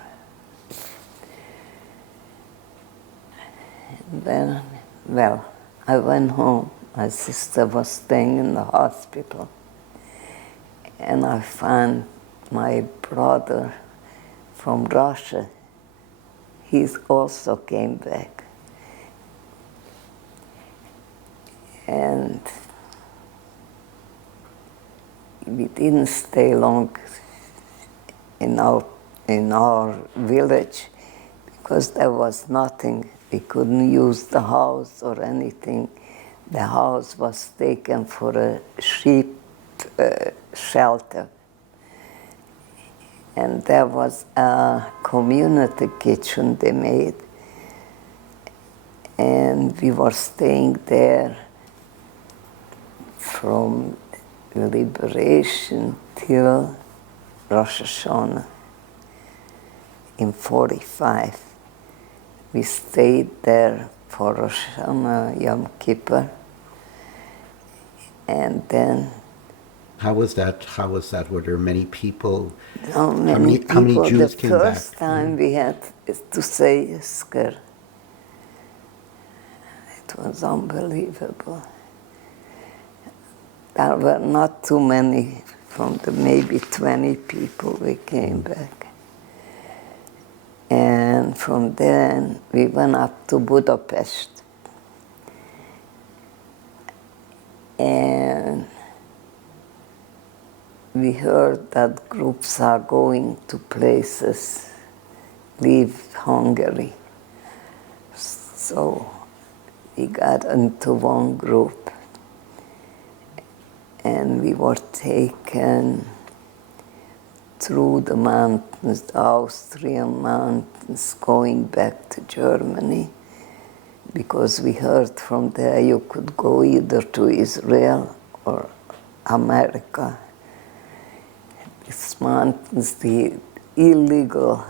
And then, well, I went home. My sister was staying in the hospital, and I found my brother from Russia. He also came back. And we didn't stay long in our village because there was nothing. We couldn't use the house or anything. The house was taken for a sheep shelter. And there was a community kitchen they made. And we were staying there from liberation till Rosh Hashanah in 1945. We stayed there for Rosh Hashanah, Yom Kippur, and then. How was that? Were there many people? How many Jews came back? The first time we had to say Esker. It was unbelievable. There were not too many From the maybe 20 people, we came back. And from then, we went up to Budapest. And we heard that groups are going to places, leave Hungary. So we got into one group and we were taken through the mountains, the Austrian mountains, going back to Germany, because we heard from there you could go either to Israel or America. These mountains, the illegal,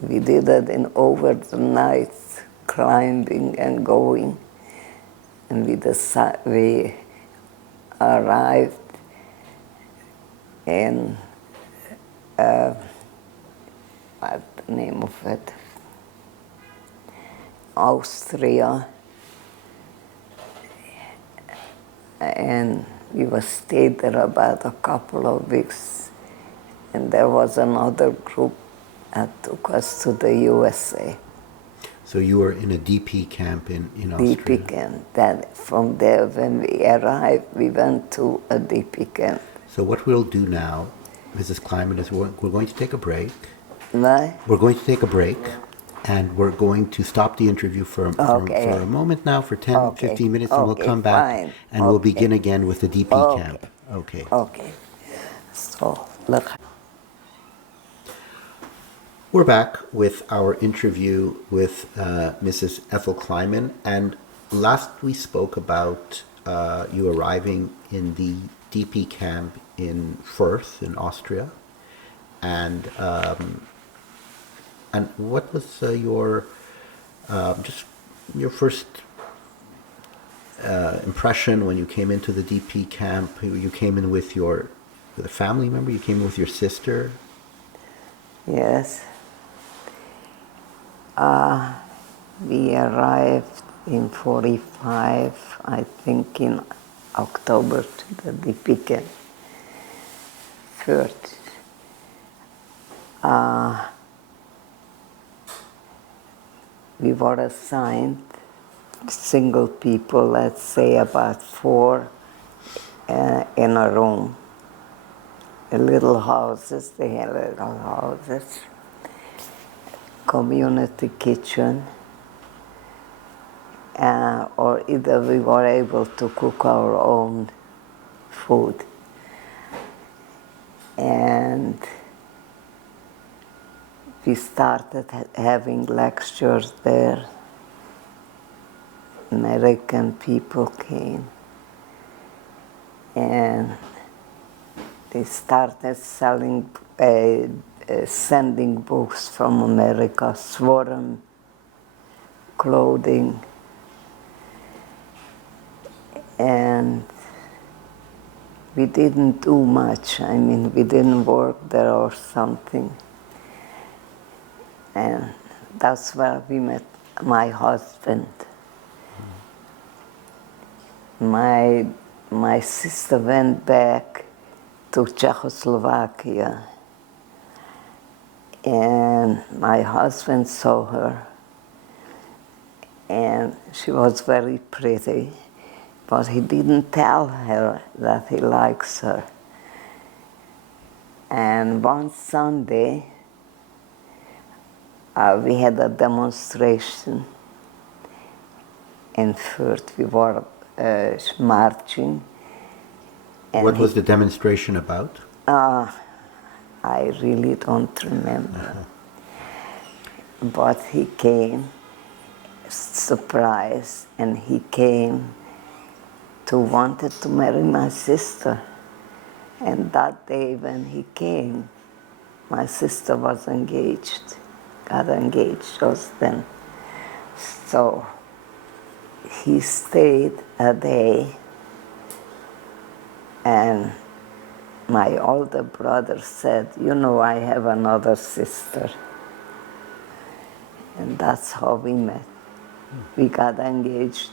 we did it in over the night, climbing and going. And we arrived in, what's the name of it? Austria. And we were stayed there about a couple of weeks. And there was another group that took us to the USA. So you were in a DP camp in Austria? DP camp. Then from there, when we arrived, we went to a DP camp. So what we'll do now, Mrs. Kleinman, is we're going to take a break. Right? We're going to take a break, and we're going to stop the interview for a moment now, for 10, 15 minutes, and we'll come back, and we'll begin again with the DP camp. Okay. Okay. So, look. We're back with our interview with Mrs. Ethel Kleinman, and last we spoke about you arriving in the DP camp in Fürth in Austria, and what was your first impression when you came into the DP camp? You came in with a family member. You came in with your sister. Yes. We arrived in 45, I think in October, to the DP camp. First, we were assigned single people, let's say about 4 in a room. Little houses, they had little houses. Community kitchen, or either we were able to cook our own food. And we started having lectures there. American people came, and they started selling sending books from America, Swarm, clothing, and we didn't do much. I mean, we didn't work there or something. And that's where we met my husband. My sister went back to Czechoslovakia, and my husband saw her, and she was very pretty, but he didn't tell her that he likes her. And one Sunday, we had a demonstration in Fürth. We were marching. What was the demonstration about? I really don't remember. But he came, surprised, and he came wanted to marry my sister. And that day when he came, my sister was engaged, got engaged just then. So he stayed a day, and my older brother said, you know, I have another sister. And that's how we met. We got engaged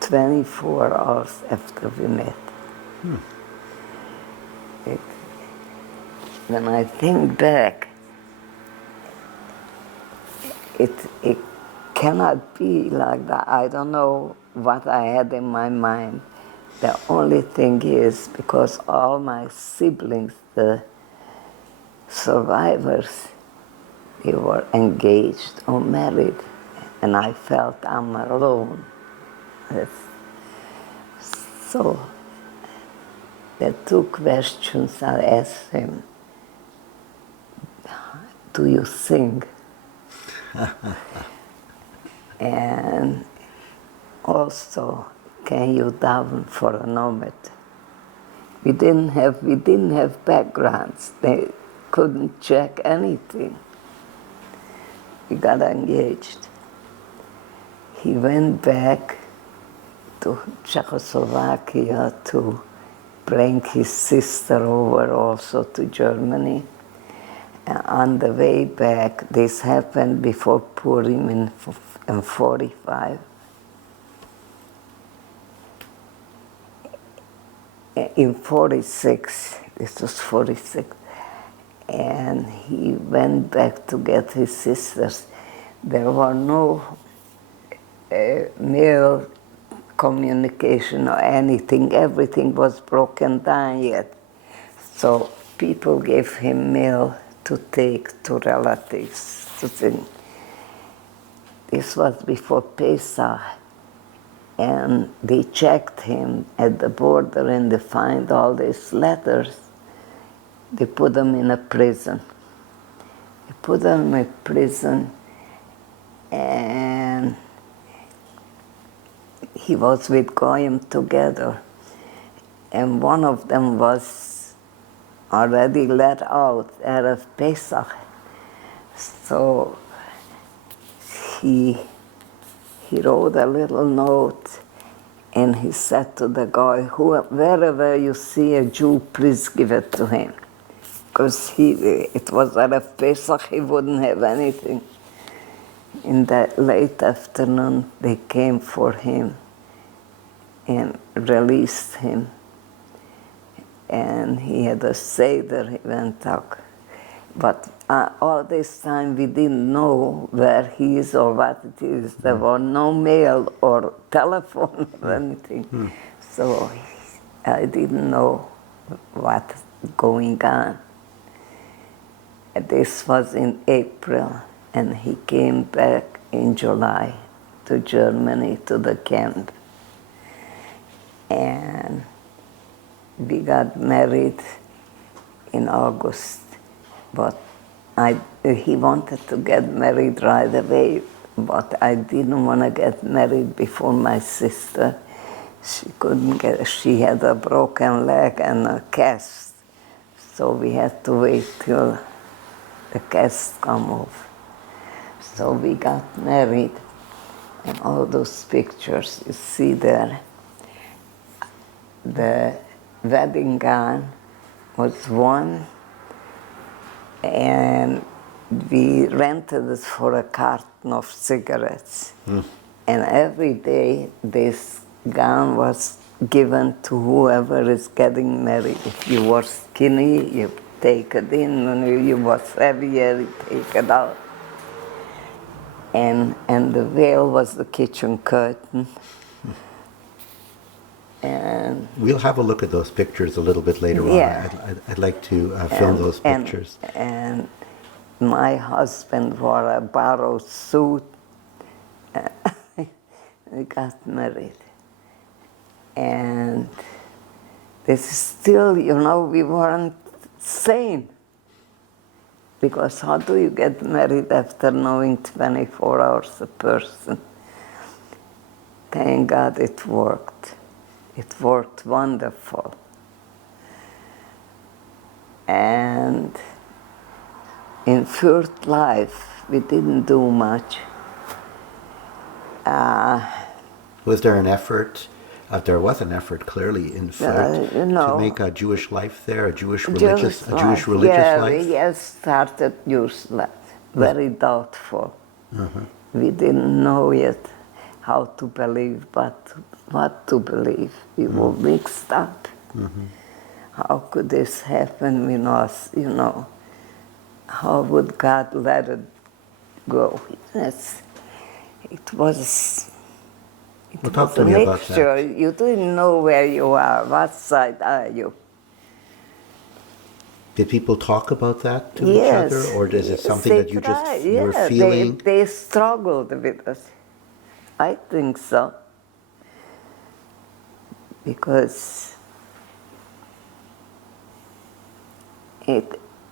24 hours after we met. when I think back, it cannot be like that. I don't know what I had in my mind. The only thing is, because all my siblings, the survivors, they were engaged or married, and I felt I'm alone. That's- So the two questions I asked him: do you sing? And also, can you daven for a moment? We didn't have backgrounds. They couldn't check anything. We got engaged. He went back to Czechoslovakia to bring his sister over also to Germany. And on the way back, this happened before Purim in 45. In 46, this was 46, and he went back to get his sisters. There were no mail communication or anything. Everything was broken down yet. So people gave him mail to take to relatives, to sing. This was before Pesach, and they checked him at the border and they find all these letters. They put him in a prison. They put him in a prison, and he was with Goyim together, and one of them was already let out of Pesach. So he wrote a little note, and he said to the guy, wherever you see a Jew, please give it to him. Because it was out of Pesach, he wouldn't have anything. In the late afternoon, they came for him and released him. And he had a seder, he went out. But all this time we didn't know where he is or what it is. There was no mail or telephone or anything. So I didn't know what was going on. And this was in April, and he came back in July to Germany, to the camp. And we got married in August, but he wanted to get married right away, but I didn't want to get married before my sister. She couldn't get, she had a broken leg and a cast, so we had to wait till the cast come off. So we got married, and all those pictures you see there, the wedding gown was one, and we rented it for a carton of cigarettes. And every day this gown was given to whoever is getting married. If you were skinny, you take it in. When you was heavier, you take it out. And the veil was the kitchen curtain. And we'll have a look at those pictures a little bit later yeah. on. I'd like to film those pictures. And my husband wore a borrowed suit. We got married. And this is still, we weren't sane. Because how do you get married after knowing 24 hours a person? Thank God it worked. It worked wonderful. And in first life, we didn't do much. Was there an effort? There was an effort, clearly, in fact, to make a Jewish life there, a Jewish religious life. Yes, started Jewish life. Very doubtful. We didn't know yet how to believe, but what to believe. We were mixed up. how could this happen with us, you know? How would God let it go? It was Well, talk a to me about mixture. that. You didn't know where you are. What side are you? Did people talk about that to each other, Yes, or is it yes, something they that tried. you were Yeah, feeling? they struggled with it. I think so, because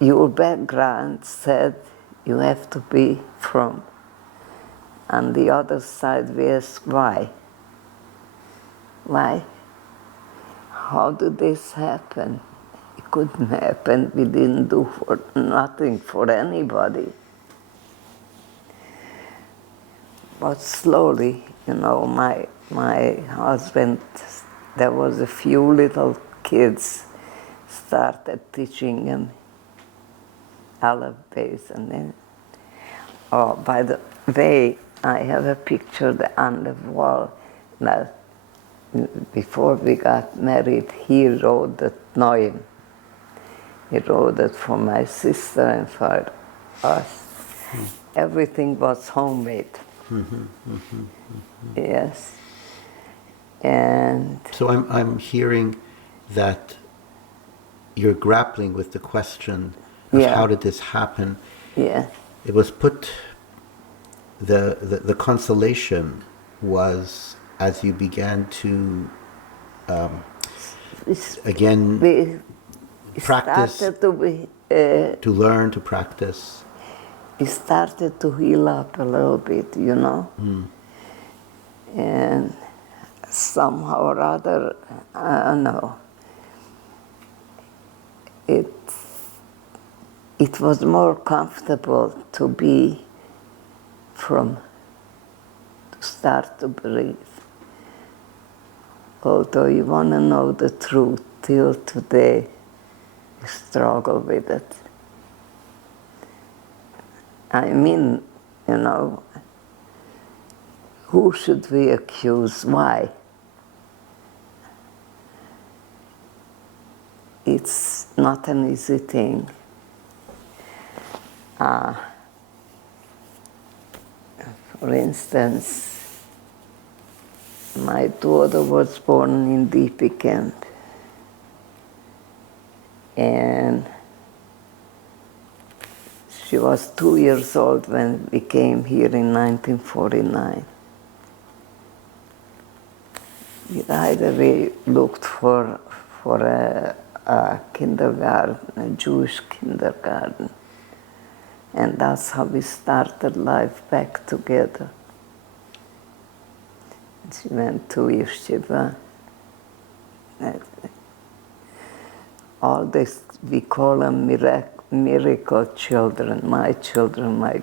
your background said you have to be from, and the other side was why. Why? How did this happen? It couldn't happen. We didn't do for nothing for anybody. But slowly, you know, my husband, there was a few little kids, started teaching him alphabets, and then, oh, by the way, I have a picture on the wall that before we got married, he wrote the Neuen. He wrote it for my sister and for us. Everything was homemade. Yes. And So I'm hearing that you're grappling with the question of how yeah, did this happen. yeah. It was put, the consolation was as you began to again We practice, started to be, to learn, to practice. we started to heal up a little bit, you know. And somehow or other, I don't know, it, it was more comfortable to be from, to start to breathe. Although you want to know the truth, till today, you struggle with it. I mean, you know, who should we accuse? Why? It's not an easy thing. For instance, my daughter was born in DP camp, and she was 2 years old when we came here in 1949. We right away looked for a kindergarten, a Jewish kindergarten. And that's how we started life back together. She went to yeshiva. All this, we call them miracle children, my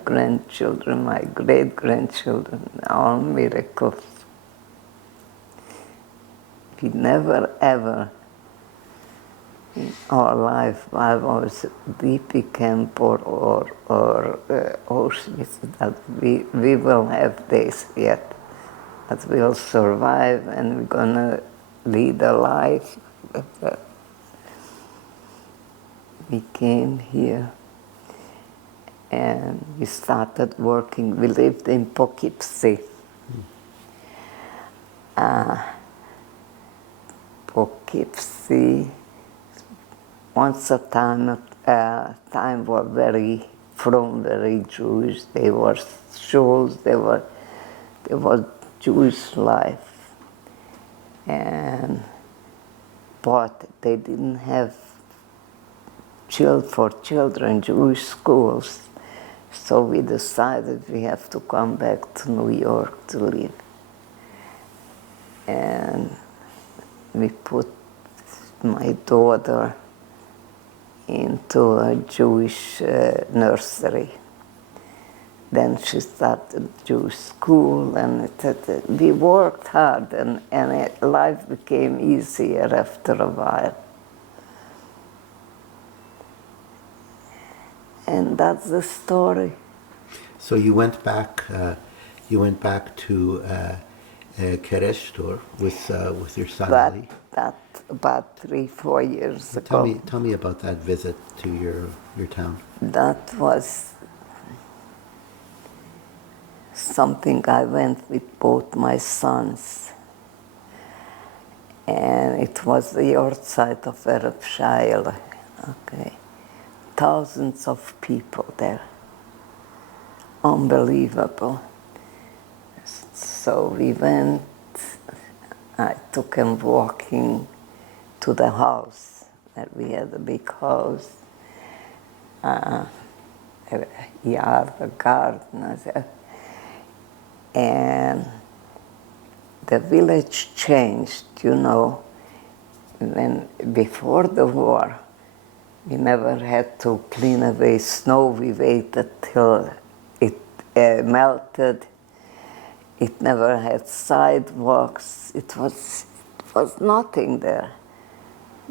grandchildren, my great-grandchildren, all miracles. We never ever in our life, I was DP camp or Auschwitz, that we will have this yet, that we'll survive and we're gonna lead a life. We came here and we started working. We lived in Poughkeepsie. Poughkeepsie, once a time were very from very Jewish. They were schools, there was Jewish life, but they didn't have for children Jewish schools. So we decided we have to come back to New York to live, and we put my daughter into a Jewish nursery. Then she started Jewish school, and we worked hard, and life became easier after a while. And that's the story. So you went back to Kerestor with your son But Ali. that about 3-4 years ago. Tell me about that visit to your town. That was something I went with both my sons. And it was the yahrzeit of Arab Shaila. Okay. Thousands of people there. Unbelievable. So we went, I took him walking to the house. We had a big house, a yard, a garden. And the village changed, you know. When before the war, we never had to clean away snow. We waited till it melted. It never had sidewalks. It was nothing there.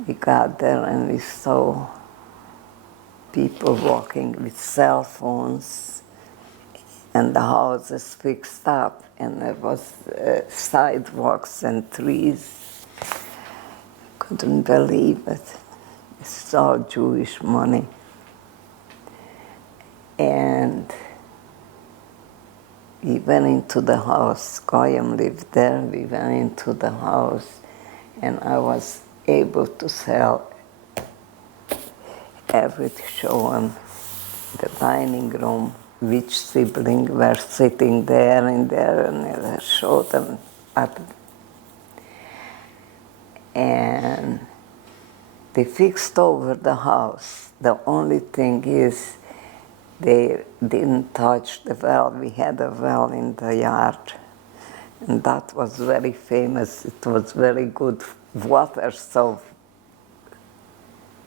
We got there and we saw people walking with cell phones and the houses fixed up, and there was sidewalks and trees. Couldn't believe it. It's all Jewish money. And we went into the house. Goyim lived there. We went into the house, and I was able to sell everything, show them the dining room, which sibling were sitting there and there, and I showed them. And they fixed over the house. The only thing is they didn't touch the well. We had a well in the yard, and that was very famous. It was very good water, so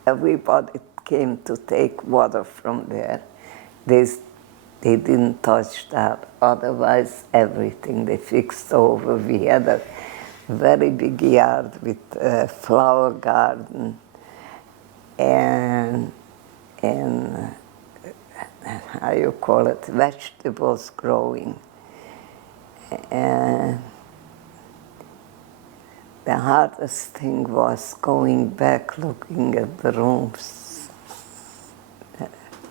everybody came to take water from there. They didn't touch that. Otherwise, everything they fixed over. We had a very big yard with a flower garden and how you call it, vegetables growing. And the hardest thing was going back, looking at the rooms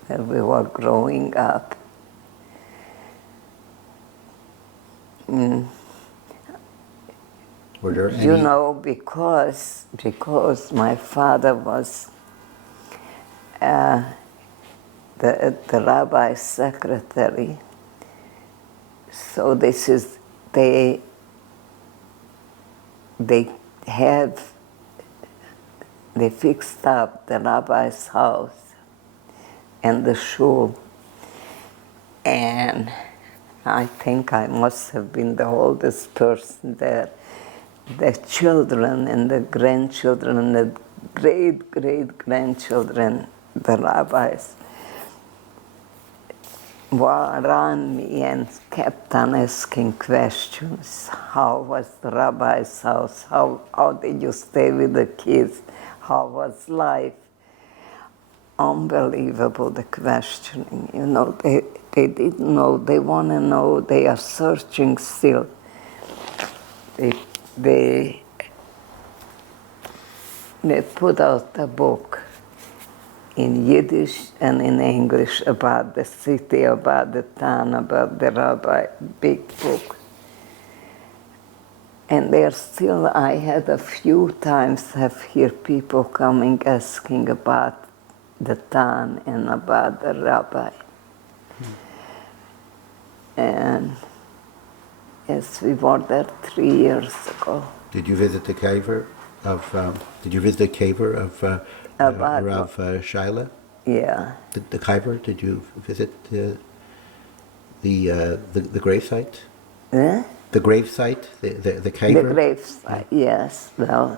that we were growing up. Were there any? You know, because my father was the rabbi's secretary, so this is they fixed up the rabbi's house and the shul, and I think I must have been the oldest person there. The children and the grandchildren and the great-great-grandchildren, the rabbis, were around me and kept on asking questions. How was the rabbi's house? How did you stay with the kids? How was life? Unbelievable, the questioning. You know, they didn't know. They want to know. They are searching still. They put out a book in Yiddish and in English about the city, about the town, about the rabbi, big book. And they're still, I had a few times have hear people coming asking about the town and about the rabbi. And yes, we were there 3 years ago. Did you visit the caver of? Did you visit the caver of Rav Shaila? Yeah. The caver? Did you visit the gravesite? Eh? The gravesite, the caver. The gravesite, yes. Well,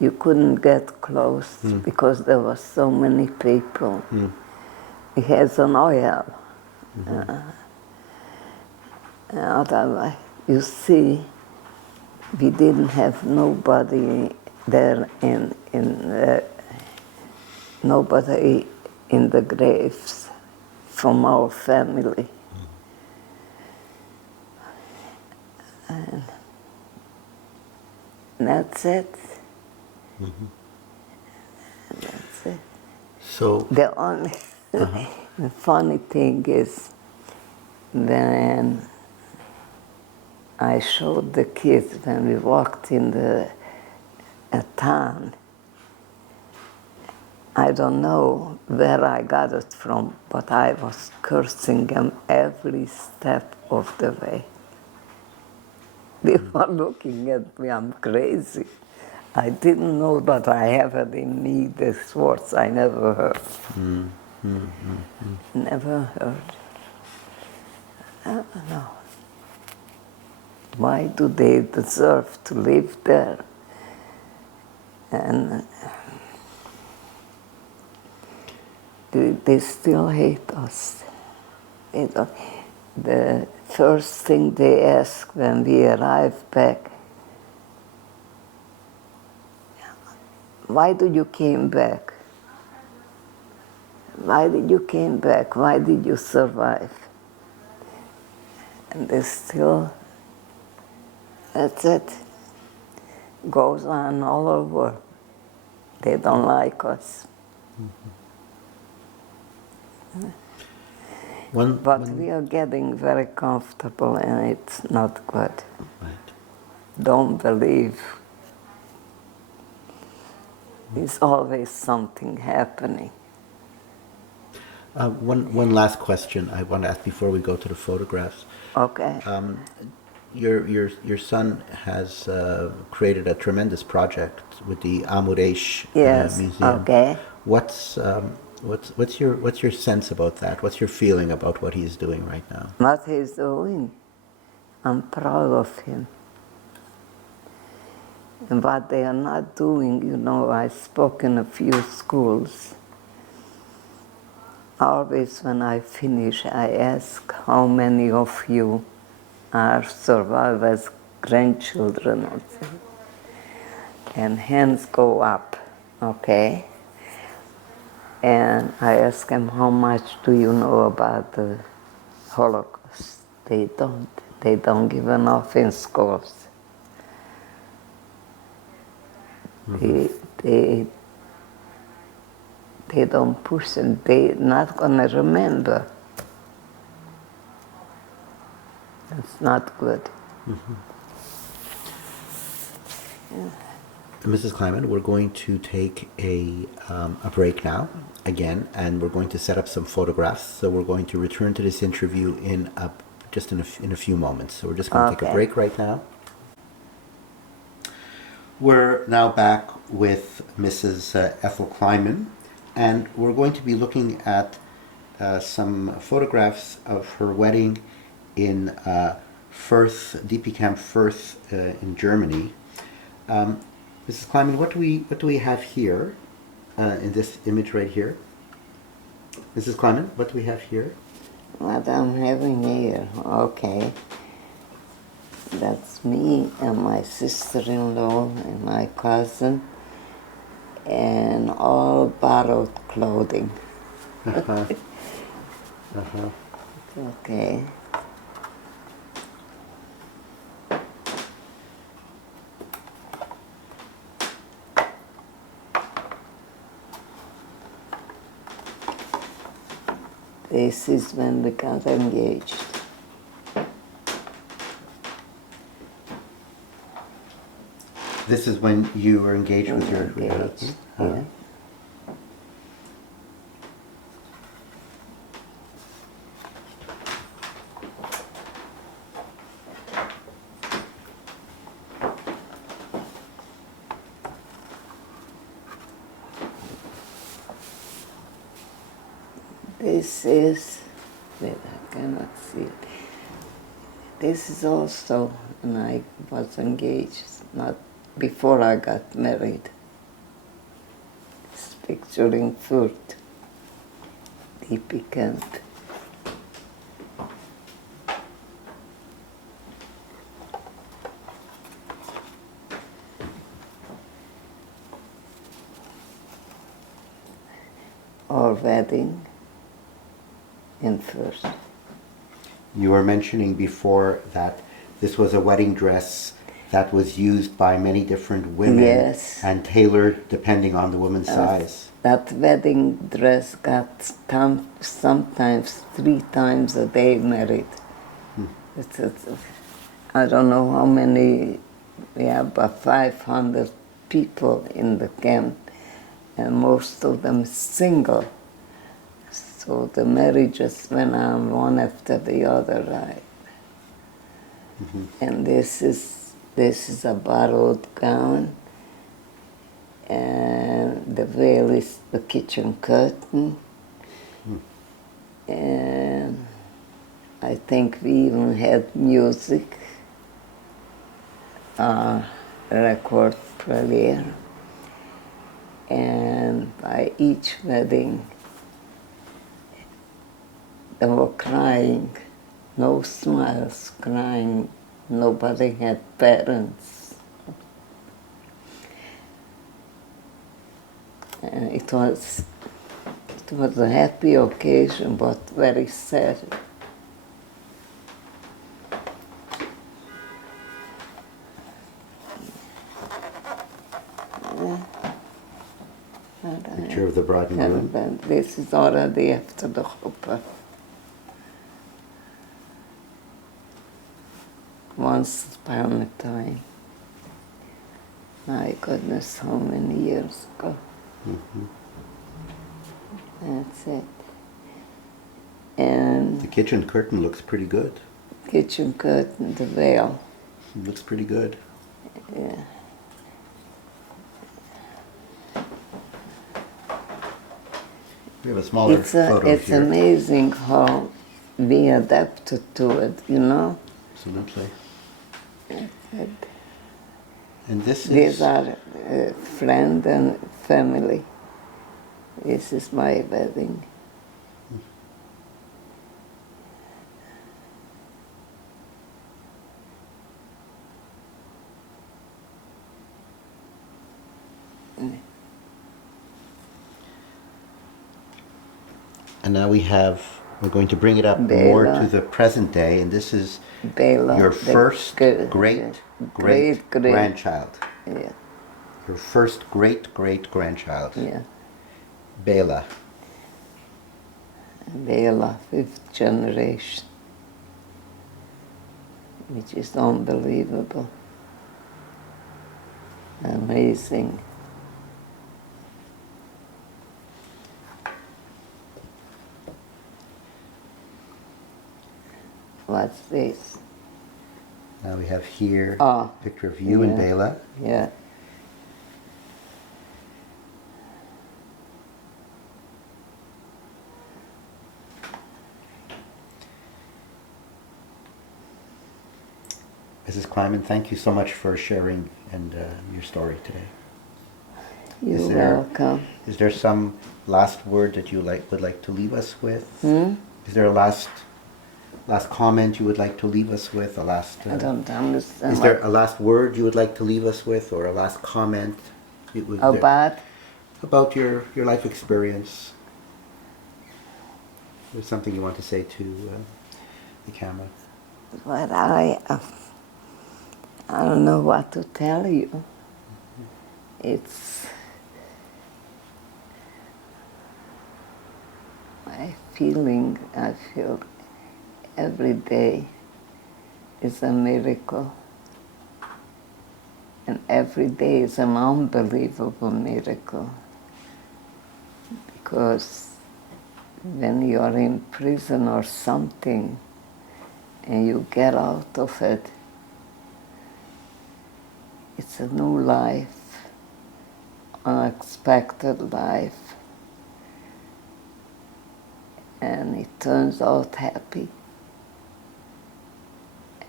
you couldn't get close because there were so many people. It has an oil. Otherwise, you see, we didn't have nobody there nobody in the graves from our family. And That's it. That's it. So, The only the funny thing is when I showed the kids when we walked in the town, I don't know where I got it from, but I was cursing them every step of the way. They were looking at me, I'm crazy. I didn't know that I have it in me, this words I never heard. Never heard. I don't know. Why do they deserve to live there? And they still hate us. The first thing they ask when we arrive back, why did you came back? Why did you came back? Why did you survive? And they still, that's it. Goes on all over. They don't like us. But we are getting very comfortable and it's not good. right. Don't believe. There's always something happening. One last question I want to ask before we go to the photographs. Okay. Your son has created a tremendous project with the Amuresh Yes. Museum. Okay. What's your sense about that? What's your feeling about what he's doing right now? What he's doing, I'm proud of him. And what they are not doing, you know, I spoke in a few schools. Always when I finish, I ask how many of you are survived as grandchildren or something. And hands go up, okay? And I ask them, how much do you know about the Holocaust? They don't. They don't give enough in schools. They don't push them. They're not gonna remember. That's not good. Mrs. Kleinman, we're going to take a break now, again, and we're going to set up some photographs. So we're going to return to this interview in a few moments. So we're just going to take a break right now. We're now back with Mrs. Ethel Kleinman, and we're going to be looking at some photographs of her wedding in Firth, DP Camp Firth in Germany. Mrs. Kleinman, what do we have here in this image right here? Mrs. Kleinman, what do we have here? What I'm having here, okay. That's me and my sister-in-law and my cousin, and all borrowed clothing. Okay. This is when we got engaged. This is when you were engaged with your husband? Yeah. This is, wait, I cannot see it. This is also when I was engaged, not before I got married. It's picture in Fürth, DP camp. Our wedding in Fürth. You were mentioning before that this was a wedding dress that was used by many different women Yes. and tailored depending on the woman's size. That wedding dress got sometimes 3 times a day married. It's, I don't know how many, about 500 people in the camp, and most of them single. So the marriages went on one after the other, right? And this is a borrowed gown, and the veil is the kitchen curtain, and I think we even had music, record player, and by each wedding they were crying, no smiles, crying. Nobody had parents. It was a happy occasion, but very sad. Picture of the bride and groom. And this is already after the chuppah. Once upon a time. My goodness, how many years ago. That's it. And The kitchen curtain looks pretty good. kitchen curtain, the veil. It looks pretty good. Yeah. We have a smaller photo It's here. amazing how we adapted to it, you know? Absolutely. And And this these is are friend and family. This is my wedding. and now we're going to bring it up Bela. more to the present day, and this is Bela, your the first great grandchild. Yeah, Your first great grandchild. yeah. Bela. Bela, 5th generation, which is unbelievable, amazing. What's this? Now we have here Ah, a picture of you and yeah. Bela. Yeah. Mrs. Kleinman, thank you so much for sharing and your story today. You're Is there- welcome. Is there some last word that you would like to leave us with? Is there a last comment you would like to leave us with? A last. I don't understand. Is there a last word you would like to leave us with, or a last comment? About your life experience. There's something you want to say to the camera. But I don't know what to tell you. It's my feeling. I feel every day is a miracle, and every day is an unbelievable miracle. Because when you are in prison or something, and you get out of it, it's a new life, unexpected life, and it turns out happy,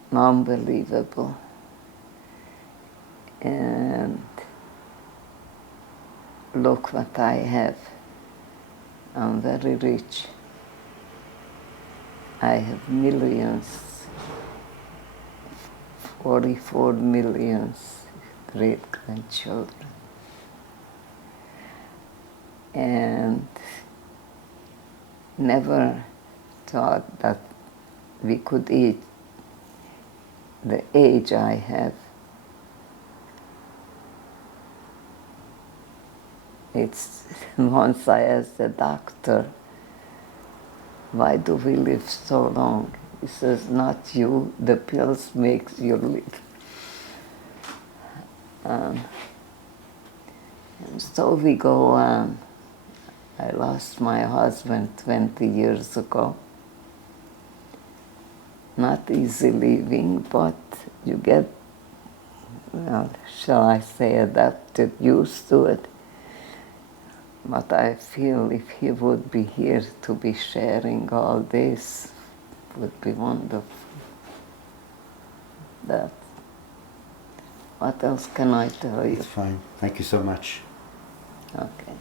and unbelievable. And look what I have. I'm very rich. I have millions, 44 millions great-grandchildren. And never thought that we could eat the age I have It's once I asked the doctor, why do we live so long? He says, not you, the pills makes you live. And so we go on. I lost my husband 20 years ago. Not easy living, but you get, well, shall I say, adapted, used to it. But I feel if he would be here to be sharing all this, it would be wonderful. That. What else can I tell you? It's fine. Thank you so much. Okay.